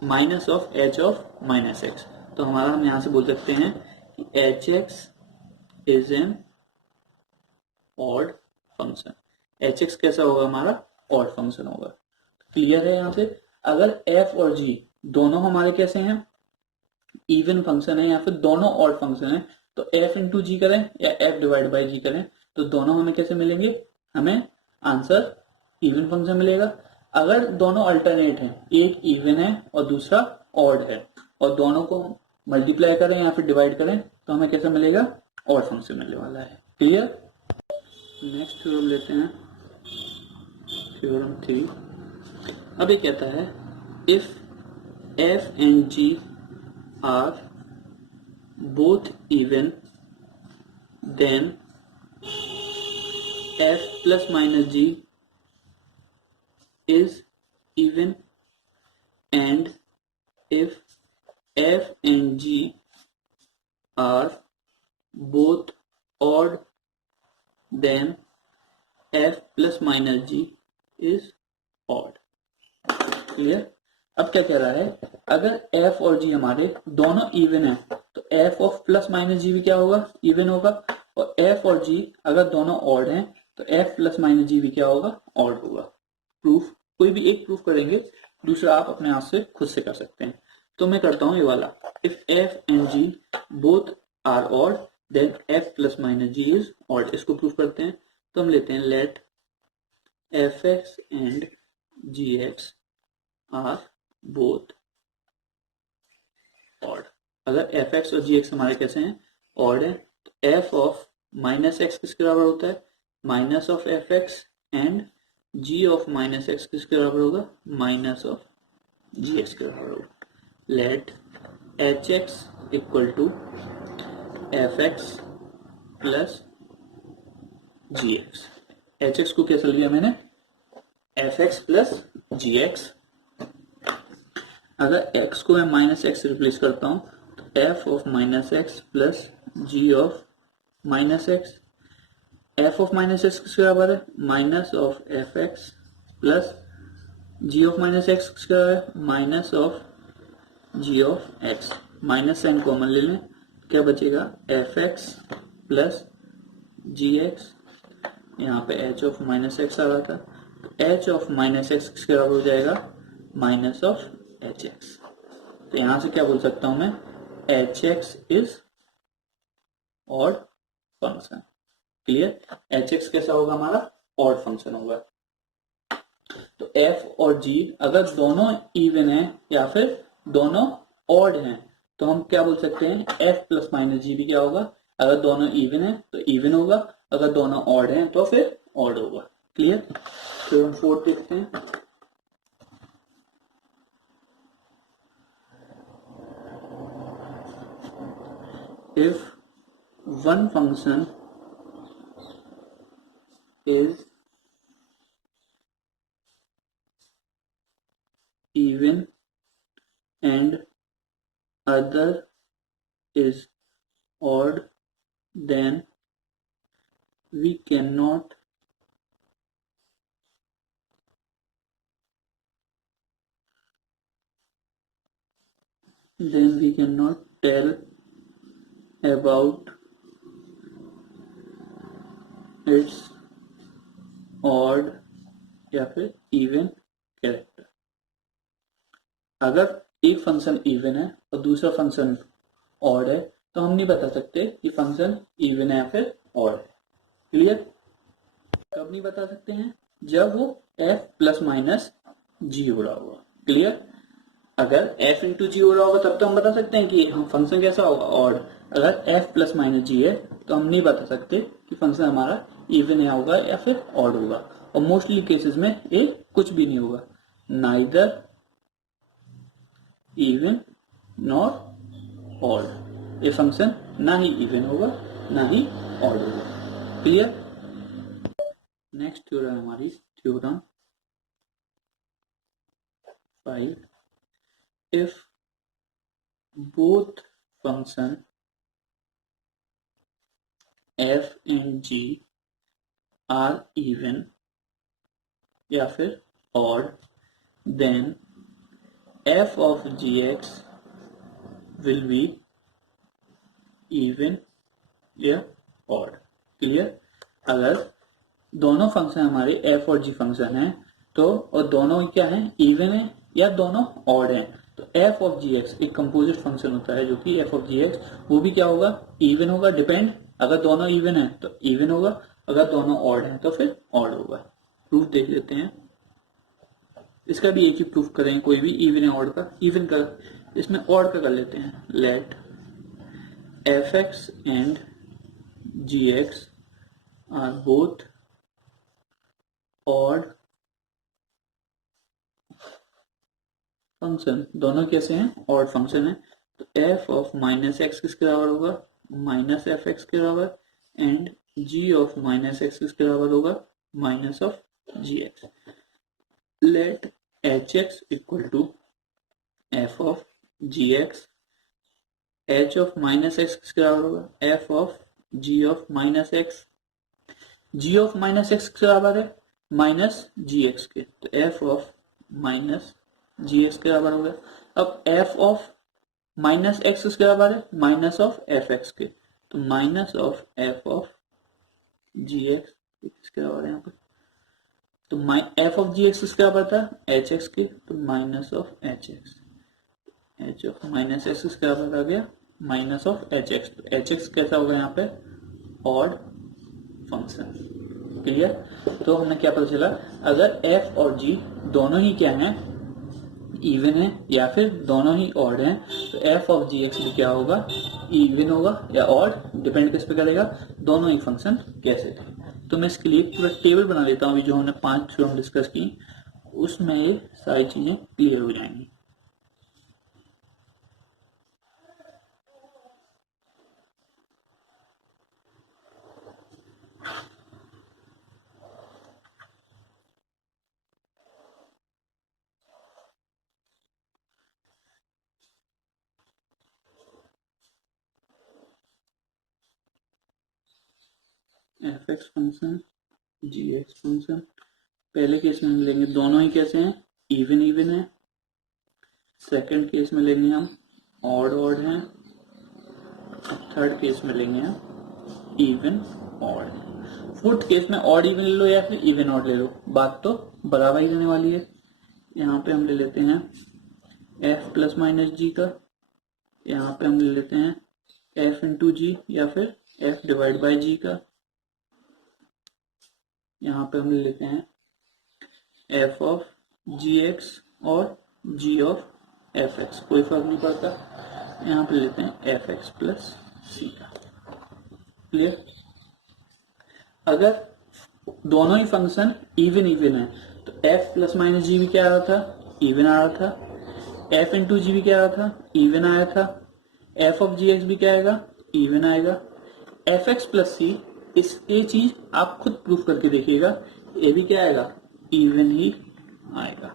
Minus of H of minus x. तो हमारा हम यहां से बोल सकते हैं कि H x is an odd function. H x कैसा होगा? हमारा ऑड फंक्शन होगा। क्लियर है? यहां से अगर एफ और जी दोनों हमारे कैसे हैं? इवन फंक्शन है या फिर दोनों ऑड फंक्शन है, तो एफ इंटू जी करें या एफ डिवाइड बाई जी करें, तो दोनों हमें कैसे मिलेंगे? हमें आंसर इवन फंक्शन मिलेगा। अगर दोनों अल्टरनेट हैं, एक इवन है और दूसरा ऑड है, और दोनों को मल्टीप्लाई करें या फिर डिवाइड करें, तो हमें कैसा मिलेगा? ऑड फंक्शन मिलने वाला है। क्लियर? नेक्स्ट थ्योरम लेते हैं, थ्योरम 3। अब ये कहता है, if f and g are both even, then f plus minus g is even and if f and g are both odd then f plus minus g is odd। Clear. अब क्या कह रहा है, अगर f और g हमारे दोनों इवन है तो f ऑफ प्लस माइनस जी भी क्या होगा, इवन होगा, और f और g अगर दोनों ऑड हैं तो f प्लस माइनस जी भी क्या होगा, ऑड होगा। प्रूफ कोई भी एक प्रूफ करेंगे, दूसरा आप अपने हाथ से खुद से कर सकते हैं। तो मैं करता हूं ये वाला, if f and g both are odd then f plus minus g is odd. इसको प्रूफ करते हैं। तो हम लेते हैं let fx and gx are both odd. अगर fx और gx हमारे कैसे हैं, ऑड है, तो f ऑफ माइनस एक्स किसके बराबर होता है, minus of fx, and g of minus x किसके बराबर होगा, माइनस ऑफ gx के बराबर होगा। Let hx equal to fx plus gx। hx को कैसे लिया मैंने, fx प्लस gx। अगर x को मैं माइनस एक्स से रिप्लेस करता हूं तो f of minus x plus g of minus x. f of minus x किसके बराबर है, minus of F x plus g of minus x किसके बराबर है, minus of g of x। Minus sign common ले लें, क्या बचेगा, f x plus g x. यहाँ पे h ऑफ माइनस एक्स आ रहा था, तो h ऑफ माइनस एक्स किसके बराबर हो जाएगा, माइनस ऑफ एच एक्स। तो यहां से क्या बोल सकता हूं मैं, H x is odd function. Clear. H x कैसा होगा हमारा, ऑड फंक्शन होगा। तो एफ और जी अगर दोनों इवन है या फिर दोनों ऑड हैं तो हम क्या बोल सकते हैं, एफ प्लस माइनस जी भी क्या होगा, अगर दोनों इवन है तो इवन होगा, अगर दोनों ऑड हैं तो फिर ऑड होगा। क्लियर। तो हम फोर्थ देखते हैं। If one function is even and other is odd, then we cannot tell about its odd या फिर इवन कैरेक्टर। अगर एक फंक्शन इवन है और दूसरा फंक्शन ऑड है तो हम नहीं बता सकते कि फंक्शन इवन है या फिर ऑड है। क्लियर। कब नहीं बता सकते हैं, जब वो f प्लस माइनस जी हो रहा होगा। क्लियर। अगर f इंटू जी हो रहा होगा तब तो हम बता सकते हैं कि हम फंक्शन कैसा होगा, ऑड। अगर f प्लस माइनस जी है तो हम नहीं बता सकते कि फंक्शन हमारा इवन है होगा या फिर ऑड होगा। और मोस्टली केसेस में ये कुछ भी नहीं होगा, नाइदर इवन नॉर ऑड। ये फंक्शन ना ही इवन होगा ना ही ऑड होगा। क्लियर। नेक्स्ट थ्योरम है हमारी theorem 5। if both function f and g are even या फिर odd then f of gx will be even या odd। क्लियर। अगर दोनों फंक्शन हमारे f और g फंक्शन है तो, और दोनों क्या है, इवन है या दोनों ऑड है, तो f ऑफ जी एक्स एक कंपोजिट फंक्शन होता है जो कि f ऑफ जी एक्स वो भी क्या होगा, इवन होगा। डिपेंड, अगर दोनों इवन है तो इवन होगा, अगर दोनों ऑड है तो फिर ऑड होगा। प्रूफ देख लेते हैं। इसका भी एक ही प्रूफ करें, कोई भी इवन है ऑड का, इवन का, इसमें ऑड का कर लेते हैं। Let f x and g x are both odd function. दोनों कैसे हैं, ऑड फंक्शन है। तो f ऑफ माइनस एक्स किसके बराबर होगा, माइनस एफ एक्स के बराबर, and g of minus x किसके बराबर होगा, minus of ji x. Let h x equal to F of ji x, h of minus x किसके बराबर होगा, F of ji of minus x, ji of minus x किसके बराबर है, माइनस जी एक्स के, तो F of minus ji x के बराबर हो गया। अब एफ ऑफ माइनस एक्स किसके बराबर है, माइनस ऑफ एफ एक्स के, तो minus of F of ji x किसके बराबर है यहाँ पर, तो एफ ऑफ जी एक्स किसके बराबर था, एच एक्स के, तो minus of H x, h of minus x किसके बराबर आ गया, माइनस ऑफ एच एक्स, तो एच एक्स कैसा होगा यहाँ पे, ऑड फंक्शन। क्लियर। तो हमने क्या पता चला, अगर एफ और जी दोनों ही क्या हैं, इवन है या फिर दोनों ही ऑड हैं, तो एफ ऑफ जी एक्स भी क्या होगा, इवन होगा या ऑड, डिपेंड किस पे करेगा, दोनों ही फंक्शन कैसे थे। तो मैं इसके लिए पूरा टेबल बना लेता हूँ, अभी जो हमने 5 थ्योरम डिस्कस की उसमें ये सारी चीजें क्लियर हो जाएंगी। एफ एक्स फंक्शन, जी एक्स फंक्शन, पहले केस में लेंगे दोनों ही कैसे हैं, इवन इवन है। सेकंड केस में लेंगे हम ऑड ऑड हैं। थर्ड केस में लेंगे हम इवन ऑड। फोर्थ केस में ऑड इवन ले लो या फिर इवन ऑड ले लो, बात तो बराबर ही रहने वाली है। यहाँ पे हम ले लेते हैं एफ प्लस माइनस जी का, यहाँ पे हम ले लेते हैं एफ इंटू जी या फिर एफ डिवाइड बाई जी का, यहाँ पे हम ले लेते हैं एफ ऑफ जी एक्स और जी ऑफ एफ एक्स, कोई फर्क नहीं पड़ता। यहाँ पे लेते हैं एफ एक्स प्लस सी का। क्लियर। अगर दोनों ही फंक्शन इवन इवन है तो एफ प्लस माइनस जी भी क्या आ रहा था, इवन आ रहा था। एफ इंटू जी भी क्या आ रहा था, इवन आया था। एफ ऑफ जी एक्स भी क्या आएगा, इवन आएगा। एफ एक्स प्लस सी, इस ये चीज आप खुद प्रूफ करके देखिएगा, ये भी क्या आएगा, इवन ही आएगा।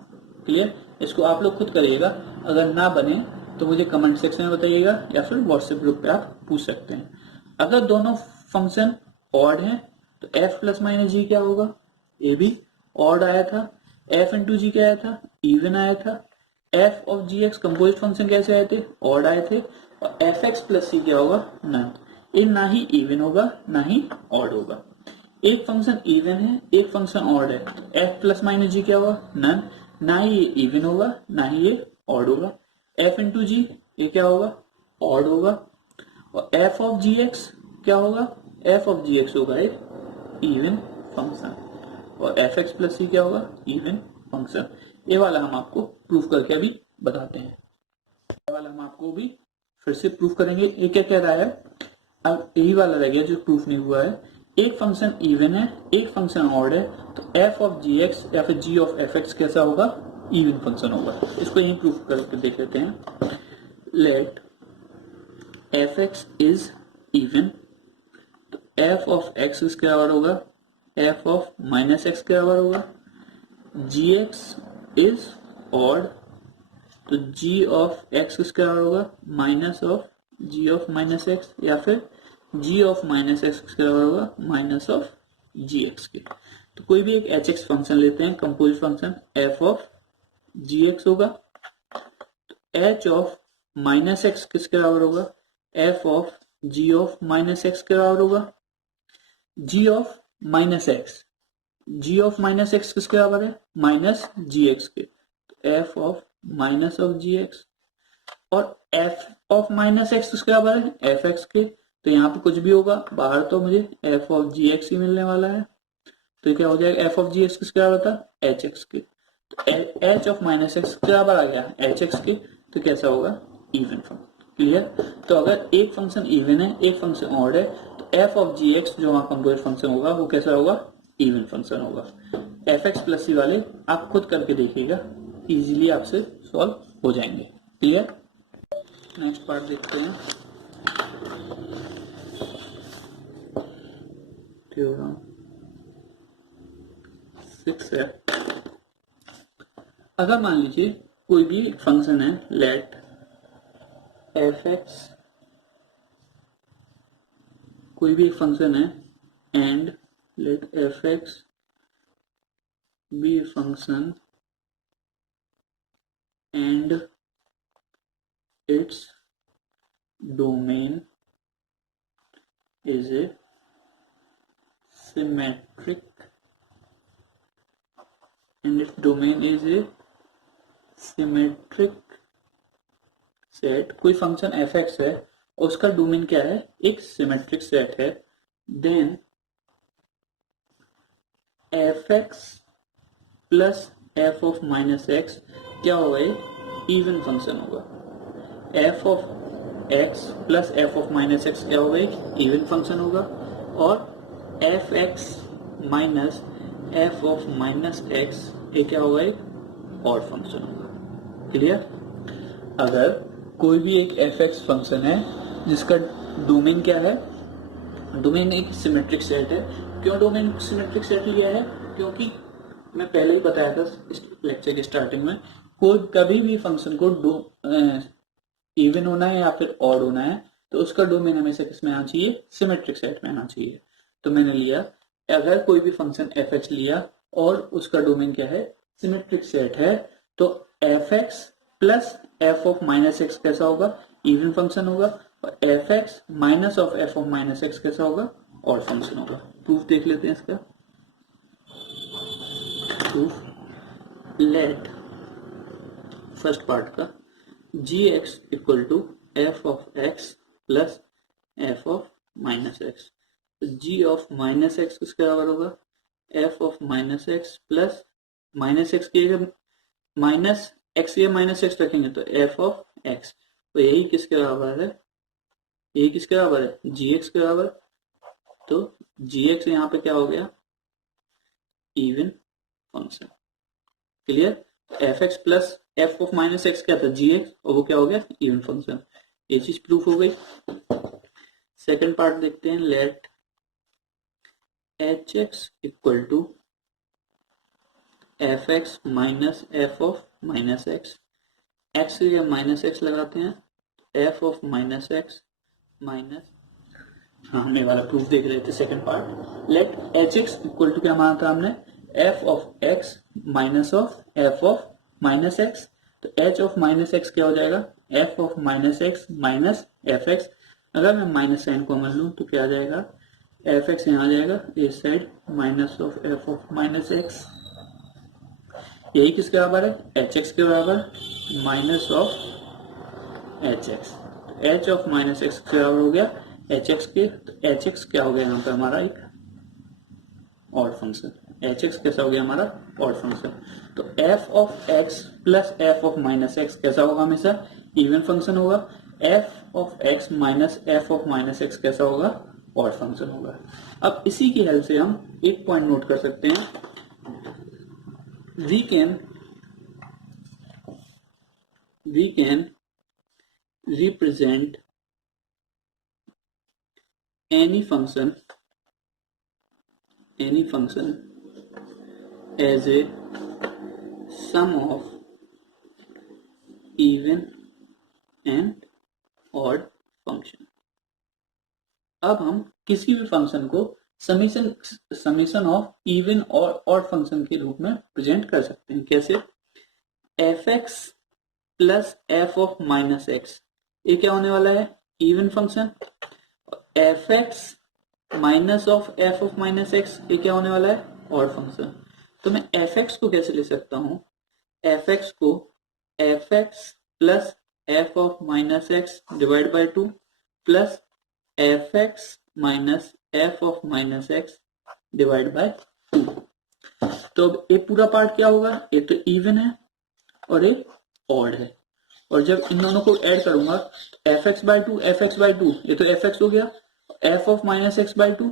क्लियर। इसको आप लोग खुद करिएगा, अगर ना बने तो मुझे कमेंट सेक्शन में बताइएगा या फिर व्हाट्सएप ग्रुप पे आप पूछ सकते हैं। अगर दोनों फंक्शन ऑड हैं तो एफ प्लस माइनस जी क्या होगा, ये भी ऑड आया था। एफ इंटू जी क्या आया था, इवन आया था। F of ji x composite function कैसे आए थे, ऑड आए थे। और एफ एक्स प्लस सी क्या होगा, नन। ये ना ही इवन होगा ना ही ऑड होगा। एक फंक्शन इवन है एक फंक्शन ऑड है, एफ प्लस माइनस जी क्या होगा, नन। ना ही ये इवन होगा ना ही ये ऑड होगा। एफ इंटू जी ये क्या होगा, ऑड होगा। और एफ ऑफ जी एक्स क्या होगा, एफ ऑफ जी एक्स होगा एक इवन फंक्शन। और एफ एक्स प्लस सी क्या होगा, इवन फंक्शन। ये वाला हम आपको प्रूफ करके अभी बताते हैं। ये वाला हम आपको भी फिर से प्रूफ करेंगे। ये क्या कह रहा है, अब यही वाला रह गया जो प्रूफ नहीं हुआ है। एक फंक्शन इवन है एक फंक्शन ऑड है, तो एफ ऑफ जी एक्स या फिर जी ऑफ एफ एक्स कैसा होगा, इवन फंक्शन होगा। इसको यही प्रूफ करके देख लेते हैं। Let f x is even, तो एफ ऑफ एक्स किसके बराबर होगा, एफ ऑफ माइनस एक्स के बराबर होगा। जी एक्स इज ऑड, तो जी ऑफ एक्स किसके बराबर होगा, minus of ji of minus x या फिर जी ऑफ माइनस एक्स किसके बराबर होगा, माइनस ऑफ जी एक्स के। तो कोई भी एक एच एक्स फंक्शन लेते हैं, composite function, F of ji X होगा। एच ऑफ माइनस एक्स किसके बराबर होगा, F of ji of minus X के बराबर होगा। G of minus x, ji of minus x किसके बराबर है, माइनस जी एक्स के, तो F of minus of ji x. और एफ ऑफ माइनस एक्स किसके बराबर है, एफ एक्स के, तो यहाँ पे कुछ भी होगा बाहर तो मुझे एफ ऑफ जी एक्स ही मिलने वाला है। तो क्या हो जाएगा, एफ ऑफ जी एक्स किसके बराबर था, एच एक्स के। तो एच ऑफ माइनस एक्स के बराबर आ गया एच एक्स के, तो कैसा होगा, इवन फंक्शन। क्लियर। तो अगर एक फंक्शन इवन है एक फंक्शन ऑड है, तो एफ ऑफ जी एक्स जो वहां कंपोजिट फंक्शन होगा वो कैसा होगा, इवन फंक्शन होगा। एफ एक्स प्लस सी वाले आप खुद करके देखिएगा, इजीली आपसे सॉल्व हो जाएंगे। क्लियर। नेक्स्ट पार्ट देखते हैं। थ्योरम 6 है। अगर मान लीजिए कोई भी फंक्शन है, लेट एफ एक्स कोई भी एक फंक्शन है and let f x be function and its domain is a symmetric and its domain is a symmetric set। कोई फंक्शन एफ एक्स है और उसका डोमेन क्या है, एक सिमेट्रिक सेट है, then f x plus F of minus x क्या होगा, इवन फंक्शन होगा। F of x plus F of minus x क्या होगा, एक इवन फंक्शन होगा। और f x minus F of minus x ये क्या होगा, एक ऑड फंक्शन होगा। क्लियर। अगर कोई भी एक एफ एक्स फंक्शन है जिसका डोमेन क्या है, डोमेन एक सिमेट्रिक सेट है। क्यों डोमेन सिमेट्रिक सेट लिया है, क्योंकि मैं पहले ही बताया था इस लेक्चर के स्टार्टिंग में, कोई कभी भी फंक्शन को इवन होना है या फिर ऑड होना है तो उसका डोमेन हमेशा किस में आना चाहिए, सिमेट्रिक सेट में आना चाहिए। तो मैंने लिया, अगर कोई भी फंक्शन एफ एक्स लिया और उसका डोमेन क्या है, सिमेट्रिक सेट है, तो F x plus F of minus x कैसा होगा, इवन फंक्शन होगा। और f x minus of F of minus x कैसा होगा, ऑड फंक्शन होगा। प्रूफ देख लेते हैं इसका। प्रूफ, लेट फर्स्ट पार्ट का G X equal to F of x plus F of minus x. Ji of minus x किसके बराबर होगा, F of minus x plus minus X की जब माइनस एक्स या माइनस एक्स रखेंगे तो एफ ऑफ एक्स, तो यही किसके बराबर है, यही किसके बराबर है, जी एक्स के बराबर। तो जी एक्स यहाँ पे क्या हो गया, even function. Clear. F x plus F of minus x क्या था, जी एक्स, और वो क्या हो गया, इवन फंक्शन। ये चीज प्रूफ हो गई। सेकंड पार्ट देखते हैं, let h x equal to F x minus F of minus x. X के लिए माइनस एक्स लगाते हैं, f of minus x minus, हाँ हमें वाला प्रूफ देख रहे थे second part. Let h x equal to क्या माना था हमने, f of x minus of F of minus x. तो एच ऑफ माइनस एक्स क्या हो जाएगा, f of minus x minus f x. अगर मैं माइनस साइन कॉमन लूं तो क्या आ जाएगा, एफ एक्स यहाँ आ जाएगा इस side minus of F of minus x. यही किसके बराबर है, एच एक्स के बराबर minus of H x. H of minus X के बराबर हो गया एच एक्स के। तो एच एक्स क्या हो गया यहाँ पे हमारा, एक ऑड फंक्शन। एच एक्स कैसा हो गया हमारा, ऑड फंक्शन। तो F of x plus F of minus x कैसा होगा, हमेशा इवन फंक्शन होगा। F of x minus F of minus x कैसा होगा, ऑड फंक्शन होगा। अब इसी की हेल्प से हम एक पॉइंट नोट कर सकते हैं, we can represent any function as a sum of even and odd function। अब हम किसी भी फंक्शन को समीशन ऑफ इवन और ऑड फंक्शन के रूप में प्रेजेंट कर सकते हैं। कैसे, F x plus F of minus x, ये क्या होने वाला है, even function. F x minus of F of minus x ये क्या होने वाला है, ऑड फंक्शन। तो मैं एफ एक्स को कैसे ले सकता हूं, एफ एक्स को F x plus F of minus x divide by 2 plus f x minus F of minus x divide by 2। तो अब एक पूरा पार्ट क्या होगा, एक तो इवन है और एक ऑड है, और जब इन दोनों को ऐड करूंगा F x by two F x by 2, ये तो एफ एक्स हो गया, f of minus x by 2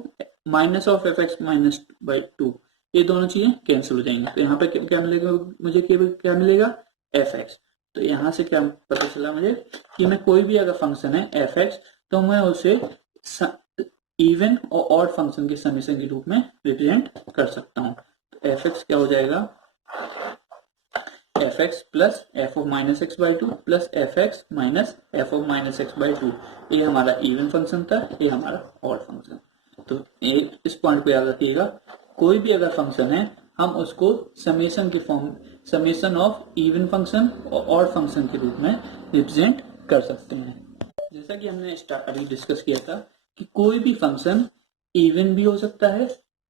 minus of F x minus by 2, ये दोनों चीजें कैंसिल हो जाएंगी। तो यहाँ पे क्या मिलेगा मुझे, क्या मिलेगा, एफ एक्स। तो यहाँ से क्या पता चला मुझे कि मैं कोई भी अगर फंक्शन है एफ एक्स तो मैं उसे इवन और ऑड फंक्शन के समीशन के रूप में रिप्रेजेंट कर सकता हूँ। तो एफ एक्स क्या हो जाएगा, F x plus F of minus x by two plus f x minus F of minus x by two. ये हमारा इवन फंक्शन था, ये हमारा ऑड फंक्शन। तो इस पॉइंट पे याद रखिएगा, कोई भी अगर फंक्शन है हम उसको समेशन के form, summation of even function और ऑड फंक्शन के रूप में रिप्रेजेंट कर सकते हैं। जैसा कि हमने अभी डिस्कस किया था कि कोई भी फंक्शन इवन भी हो सकता है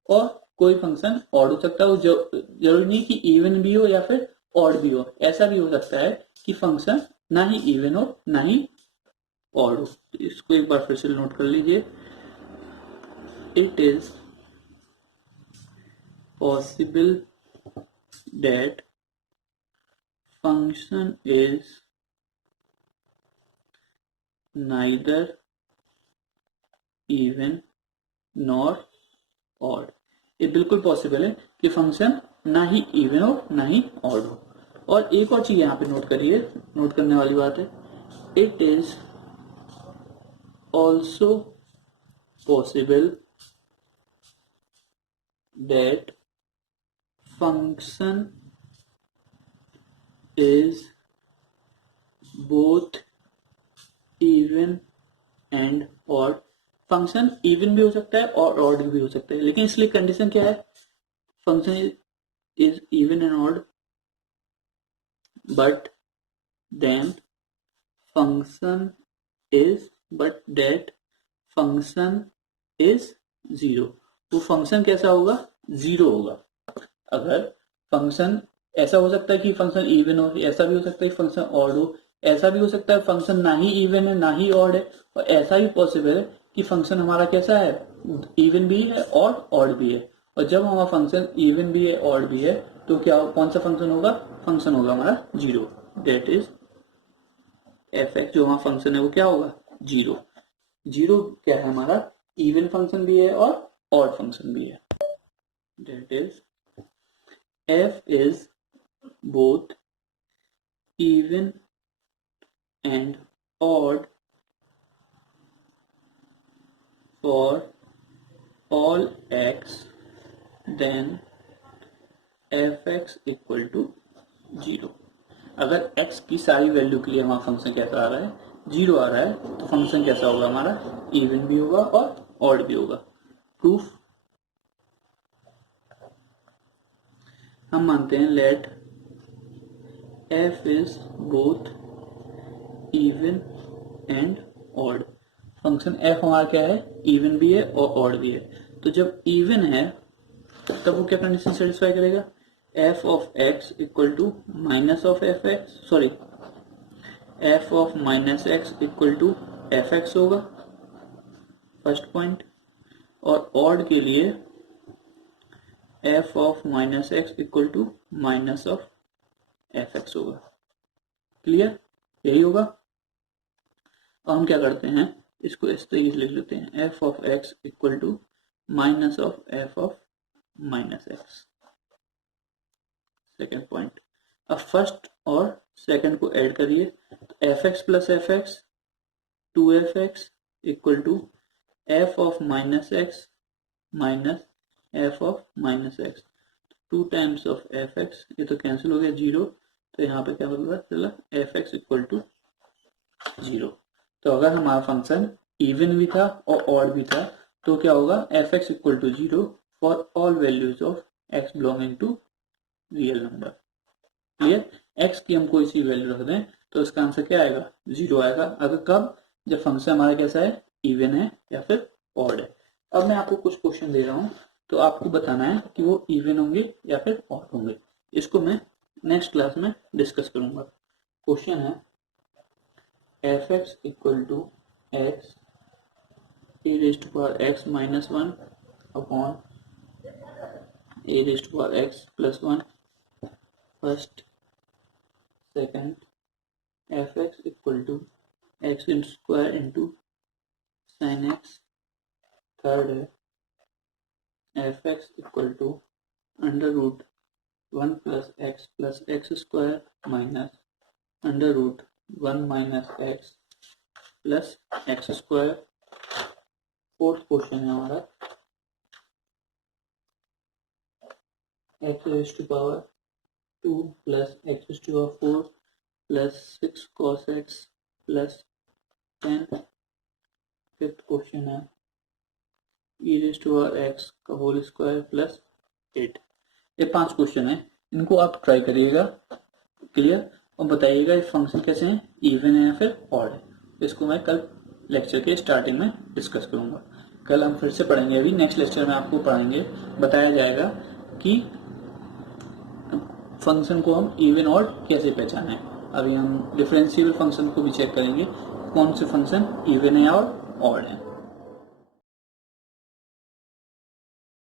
और कोई फंक्शन ऑड हो सकता है। जरूरी नहीं कि इवन भी हो या फिर ऑड भी हो, ऐसा भी हो सकता है कि फंक्शन ना ही इवन हो ना ही ऑड हो। इसको एक बार फिर से नोट कर लीजिए, it is possible that function is neither even nor odd। ये बिल्कुल पॉसिबल है कि फंक्शन ना ही इवन हो ना ही ऑड हो। और एक और चीज यहाँ पे नोट करिए, नोट करने वाली बात है, it is also possible that function is both even and odd। Function even भी हो सकता है और ऑड भी हो सकता है, लेकिन इसलिए कंडीशन क्या है, function is even and odd but then function is, but that function is zero. तो फंक्शन कैसा होगा, जीरो होगा। अगर फंक्शन ऐसा हो सकता है कि फंक्शन इवन हो, ऐसा भी हो सकता है फंक्शन ऑड हो, ऐसा भी हो सकता है फंक्शन ना ही इवन है ना ही ऑड है, और ऐसा भी पॉसिबल है कि फंक्शन हमारा कैसा है, इवन भी है और ऑड भी है। और जब हमारा फंक्शन इवन भी है ऑड भी है तो क्या, कौन सा फंक्शन होगा, फंक्शन होगा हमारा zero. That is F x जो हमारा फंक्शन है वो क्या होगा, जीरो। जीरो क्या है हमारा, इवन फंक्शन भी है और ऑड फंक्शन भी है। That is f is both even and odd for all x, then fx equal to 0। अगर x की सारी वैल्यू के लिए हमारा फंक्शन कैसा आ रहा है, जीरो आ रहा है, तो फंक्शन कैसा होगा हमारा, इवन भी होगा और ऑड भी होगा। प्रूफ हम मानते हैं, let f is both even and odd। Function f हमारा क्या है, इवन भी है और ऑड भी है। तो जब इवन है तब वो क्या कंडीशन सेटिस्फाई करेगा, f of x equal to minus of F x, sorry f of minus x equal to F x होगा, फर्स्ट पॉइंट। और ऑड के लिए f of minus x equal to minus of F x होगा। क्लियर, यही होगा। और हम क्या करते हैं, इसको इस तरीके से लिख लेते हैं, f of x equal to minus of f of minus x, second point. अब फर्स्ट और सेकेंड को ऐड करिए, तो F x plus f x, two F x equal to F of minus x minus F of minus x. Two times of F x, ये तो कैंसिल हो गया, जीरो। तो यहाँ पे क्या होगा, चला f x equal to zero. तो अगर हमारा फंक्शन इवन भी था और ऑड भी था तो क्या होगा, f x equal to zero for all values of x belonging to real number. Clear, x की हम कोई सी वैल्यू रख दें तो इसका आंसर क्या आएगा, जीरो आएगा। अगर कब, जब फंक्शन हमारा कैसा है, इवन है या फिर ऑड है। अब मैं आपको कुछ क्वेश्चन दे रहा हूँ, तो आपको बताना है कि वो इवन होंगे या फिर ऑड होंगे। इसको मैं नेक्स्ट क्लास में डिस्कस करूंगा। क्वेश्चन है, F x equal to X A raise to power X minus one upon A raise to power X plus one, first. Second, F x equal to X into square into sine X. Third है, F x equal to under root one plus X square minus under root one minus x plus X square. Fourth question है हमारा, X rays to power 2 plus x to power 4 plus 6 cos x plus 10। Fifth question है e raise to power x का होल स्क्वायर प्लस 8। ये 5 क्वेश्चन है, इनको आप ट्राई करिएगा। क्लियर? और बताइएगा ये फंक्शन कैसे हैं, इवन है या फिर ऑड है। इसको मैं कल लेक्चर के स्टार्टिंग में डिस्कस करूंगा। कल हम फिर से पढ़ेंगे, अभी नेक्स्ट लेक्चर में आपको पढ़ाएंगे, बताया जाएगा कि फंक्शन को हम इवन ऑड कैसे पहचानें। अभी हम डिफरेंशियल फंक्शन को भी चेक करेंगे, कौन से फंक्शन इवन है और ऑड है।